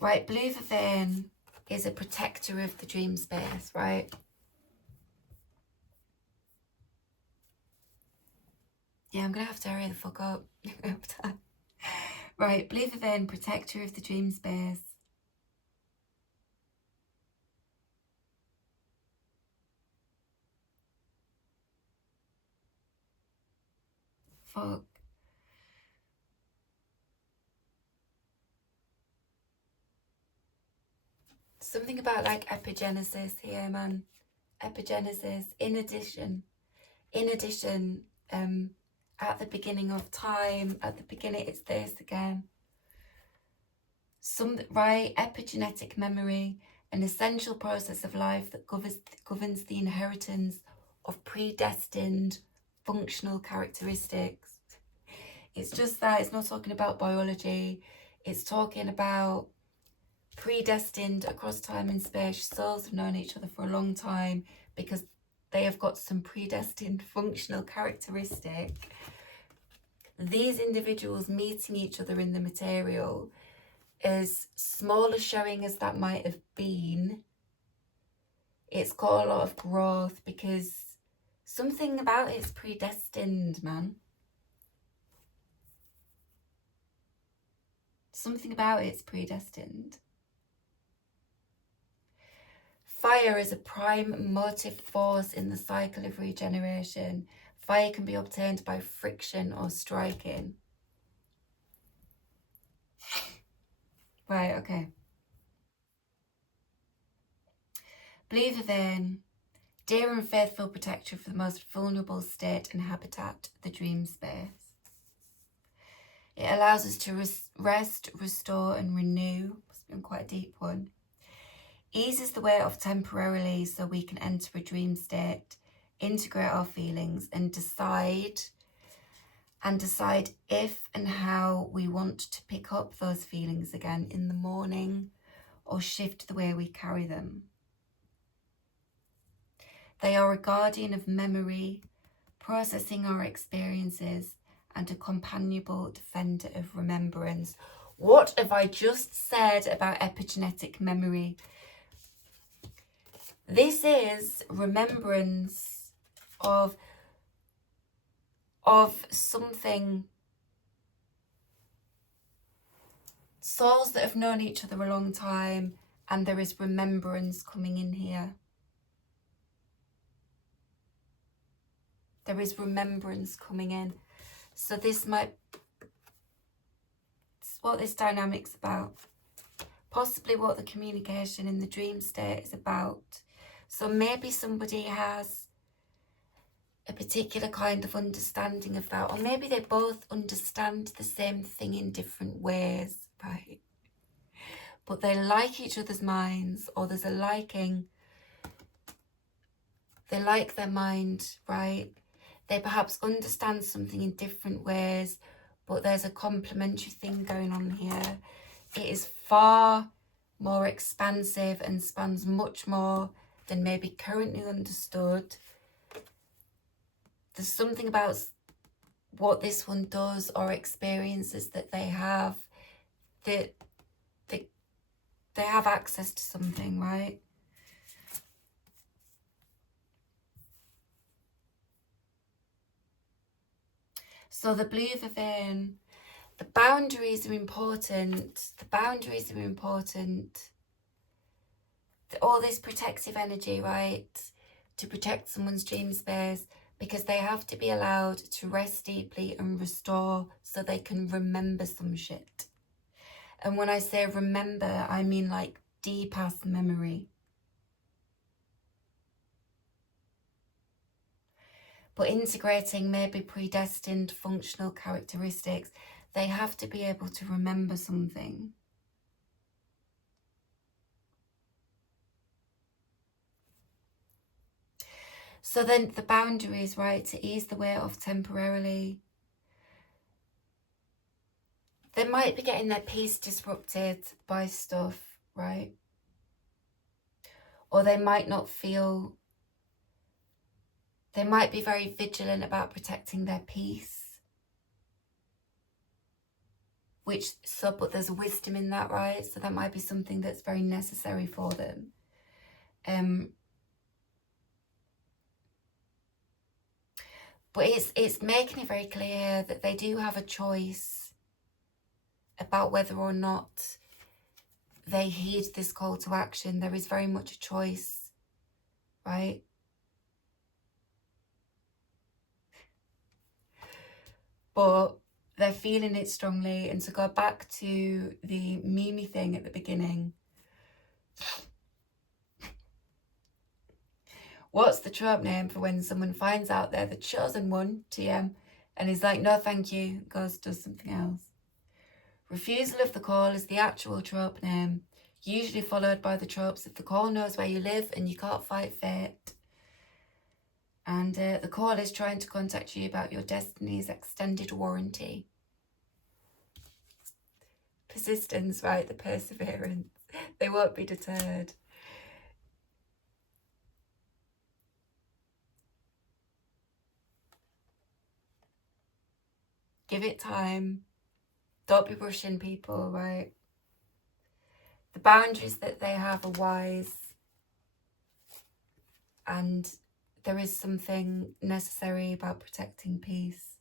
Right, Blue Vervain is a protector of the dream space, right? Yeah, I'm going to have to hurry the fuck up. Right, Blue Vervain, protector of the dream space. Fuck. Something about like epigenesis here, man. Epigenesis. In addition, at the beginning of time, at the beginning, it's this again. Right, epigenetic memory, an essential process of life that governs the inheritance of predestined functional characteristics. It's just that, it's not talking about biology, it's talking about predestined across time and space. Souls have known each other for a long time because they have got some predestined functional characteristic. These individuals meeting each other in the material, as small a showing as that might have been, it's got a lot of growth because something about it's predestined, man. Something about it's predestined. Fire is a prime motive force in the cycle of regeneration. Fire can be obtained by friction or striking. Right, okay. Blue Vervain, dear and faithful protector of the most vulnerable state and habitat, the dream space. It allows us to rest, restore and renew. It's been quite a deep one. Eases the way off temporarily so we can enter a dream state, integrate our feelings and decide if and how we want to pick up those feelings again in the morning or shift the way we carry them. They are a guardian of memory, processing our experiences, and a companionable defender of remembrance. What have I just said about epigenetic memory? This is remembrance of something. Souls that have known each other a long time, and there is remembrance coming in here. there is remembrance coming in. So this might, this is what this dynamic's about. Possibly what the communication in the dream state is about. So maybe somebody has a particular kind of understanding of that, or maybe they both understand the same thing in different ways, right? But they like each other's minds, or there's a liking. They like their mind, right? They perhaps understand something in different ways, but there's a complementary thing going on here. It is far more expansive and spans much more than maybe currently understood. There's something about what this one does or experiences that they have, that they have access to something, right? So the blue vervain, the boundaries are important. The boundaries are important. All this protective energy, right? To protect someone's dream space, because they have to be allowed to rest deeply and restore so they can remember some shit. And when I say remember, I mean like deep ass memory. But integrating maybe predestined functional characteristics, they have to be able to remember something. So then the boundaries, right, to ease the weight off temporarily. They might be getting their peace disrupted by stuff, right? Or they might not feel, they might be very vigilant about protecting their peace. But there's wisdom in that, right? So that might be something that's very necessary for them. But it's making it very clear that they do have a choice about whether or not they heed this call to action. There is very much a choice, right? But they're feeling it strongly. And to go back to the Mimi thing at the beginning, what's the trope name for when someone finds out they're the chosen one, TM, and is like, no thank you, goes does something else? Refusal of the call is the actual trope name, usually followed by the tropes if the call knows where you live and you can't fight fate. And the call is trying to contact you about your destiny's extended warranty. Persistence, right? The perseverance. They won't be deterred. Give it time. Don't be rushing people, right? The boundaries that they have are wise. And there is something necessary about protecting peace.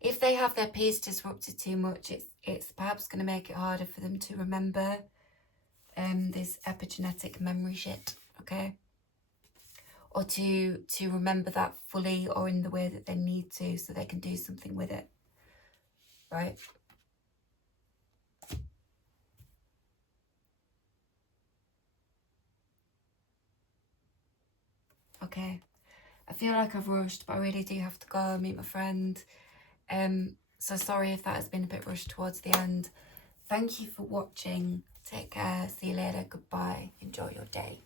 If they have their peace disrupted too much, it's perhaps going to make it harder for them to remember this epigenetic memory shit, okay? Or to remember that fully or in the way that they need to, so they can do something with it, right? Okay, I feel like I've rushed, but I really do have to go meet my friend. So sorry if that has been a bit rushed towards the end. Thank you for watching. Take care. See you later. Goodbye. Enjoy your day.